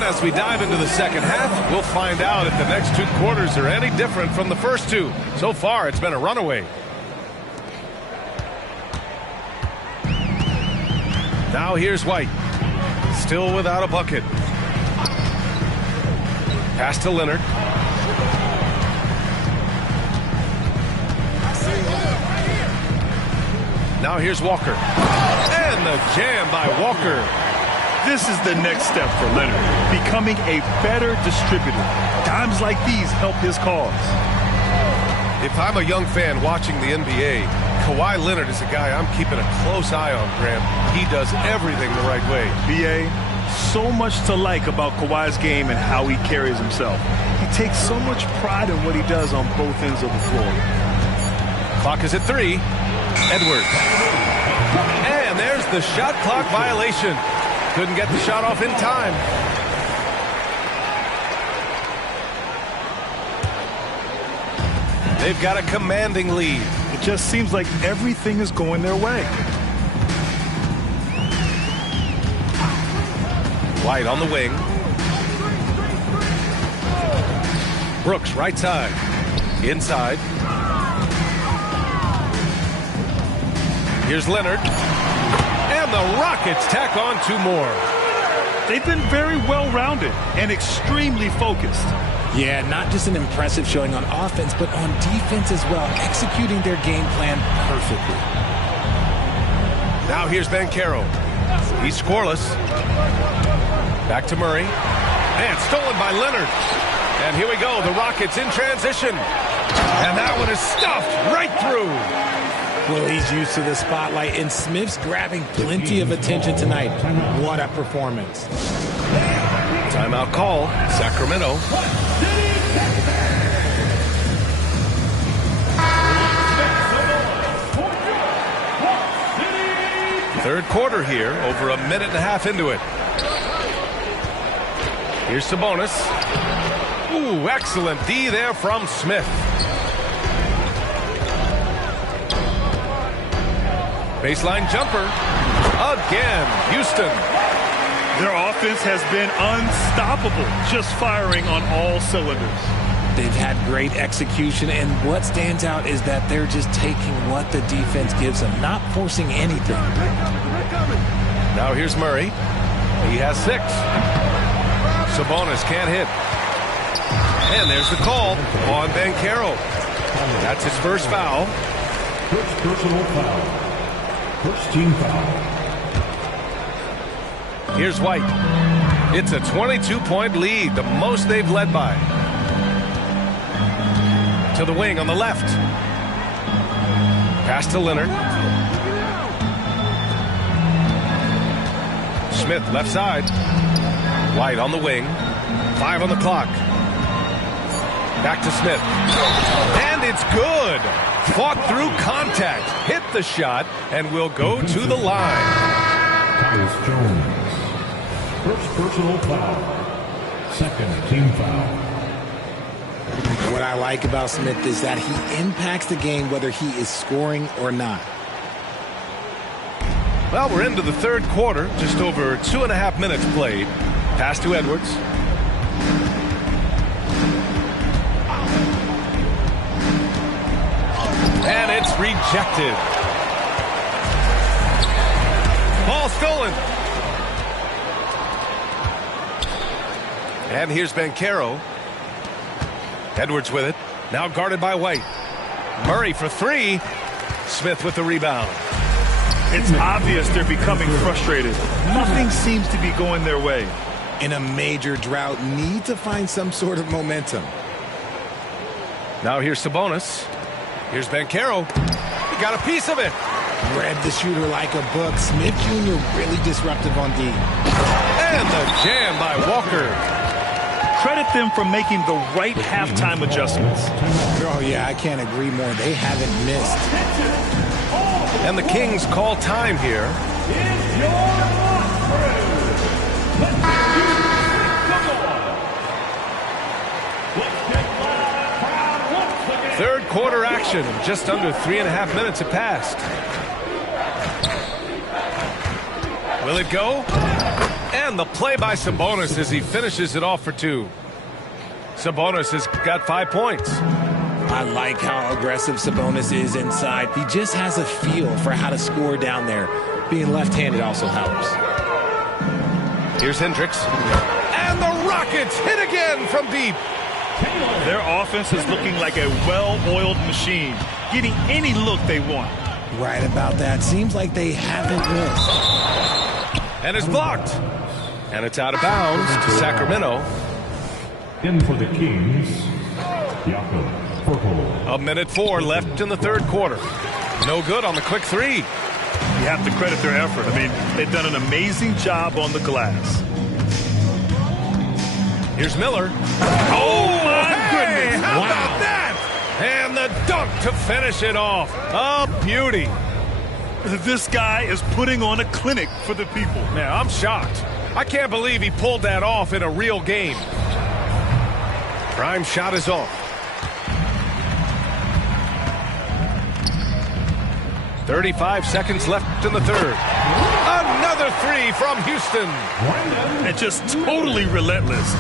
As we dive into the second half, we'll find out if the next two quarters are any different from the first two. So far, it's been a runaway. Now here's White. Still without a bucket. Pass to Leonard. Now here's Walker. And the jam by Walker. This is the next step for Leonard, becoming a better distributor. Times like these help his cause. If I'm a young fan watching the NBA, Kawhi Leonard is a guy I'm keeping a close eye on, Graham. He does everything the right way. B.A., so much to like about Kawhi's game and how he carries himself. He takes so much pride in what he does on both ends of the floor. Clock is at 3. Edwards. And there's the shot clock violation. Couldn't get the shot off in time. They've got a commanding lead. It just seems like everything is going their way. White on the wing. Brooks right side. Inside. Here's Leonard. And the Rockets tack on 2 more. They've been very well-rounded and extremely focused. Yeah, not just an impressive showing on offense, but on defense as well, executing their game plan perfectly. Now here's Banchero. He's scoreless. Back to Murray. And stolen by Leonard. And here we go, the Rockets in transition. And that one is stuffed right through. Well, he's used to the spotlight, and Smith's grabbing plenty of attention tonight. What a performance. Timeout call, Sacramento. Third quarter here, over a minute and a half into it. Here's Sabonis. Ooh, excellent D there from Smith. Baseline jumper. Again, Houston. Their offense has been unstoppable, just firing on all cylinders. They've had great execution, and what stands out is that they're just taking what the defense gives them, not forcing anything. Now here's Murray. He has 6. Sabonis can't hit. And there's the call on Banchero. That's his first foul. First personal foul. First team foul. Here's White. It's a 22-point lead, the most they've led by. To the wing on the left. Pass to Leonard. Smith left side. White on the wing. 5 on the clock. Back to Smith. And it's good. Fought through contact. Hit the shot and will go to the line. Tyus Jones. First personal foul. Second team foul. What I like about Smith is that he impacts the game whether he is scoring or not. Well, we're into the third quarter. Just over 2.5 minutes played. Pass to Edwards. And it's rejected. Ball stolen. And here's Banchero. Edwards with it. Now guarded by White. Murray for 3. Smith with the rebound. It's obvious they're becoming frustrated. Nothing seems to be going their way. In a major drought, need to find some sort of momentum. Now here's Sabonis. Here's Banchero. Got a piece of it. Read the shooter like a book. Smith Jr. really disruptive on D. And the jam by Walker. Credit them for making the right halftime adjustments. Oh, yeah, I can't agree more. They haven't missed. And the Kings call time here. Third quarter action. Just under 3.5 minutes have passed. Will it go? And the play by Sabonis as he finishes it off for 2. Sabonis has got 5 points. I like how aggressive Sabonis is inside. He just has a feel for how to score down there. Being left-handed also helps. Here's Hendricks. And the Rockets hit again from deep. Their offense is looking like a well-oiled machine, getting any look they want. Right about that. Seems like they haven't missed. And it's blocked. And it's out of bounds to Sacramento. In for the Kings, Jakob Poeltl. 1:04 left in the third quarter. No good on the quick 3. You have to credit their effort. I mean, they've done an amazing job on the glass. Here's Miller. Oh, my goodness. How Wow. about that? And the dunk to finish it off. A beauty. This guy is putting on a clinic for the people. Man, I'm shocked. I can't believe he pulled that off in a real game. Prime shot is off. 35 seconds left in the third. Another 3 from Houston. And just totally relentless.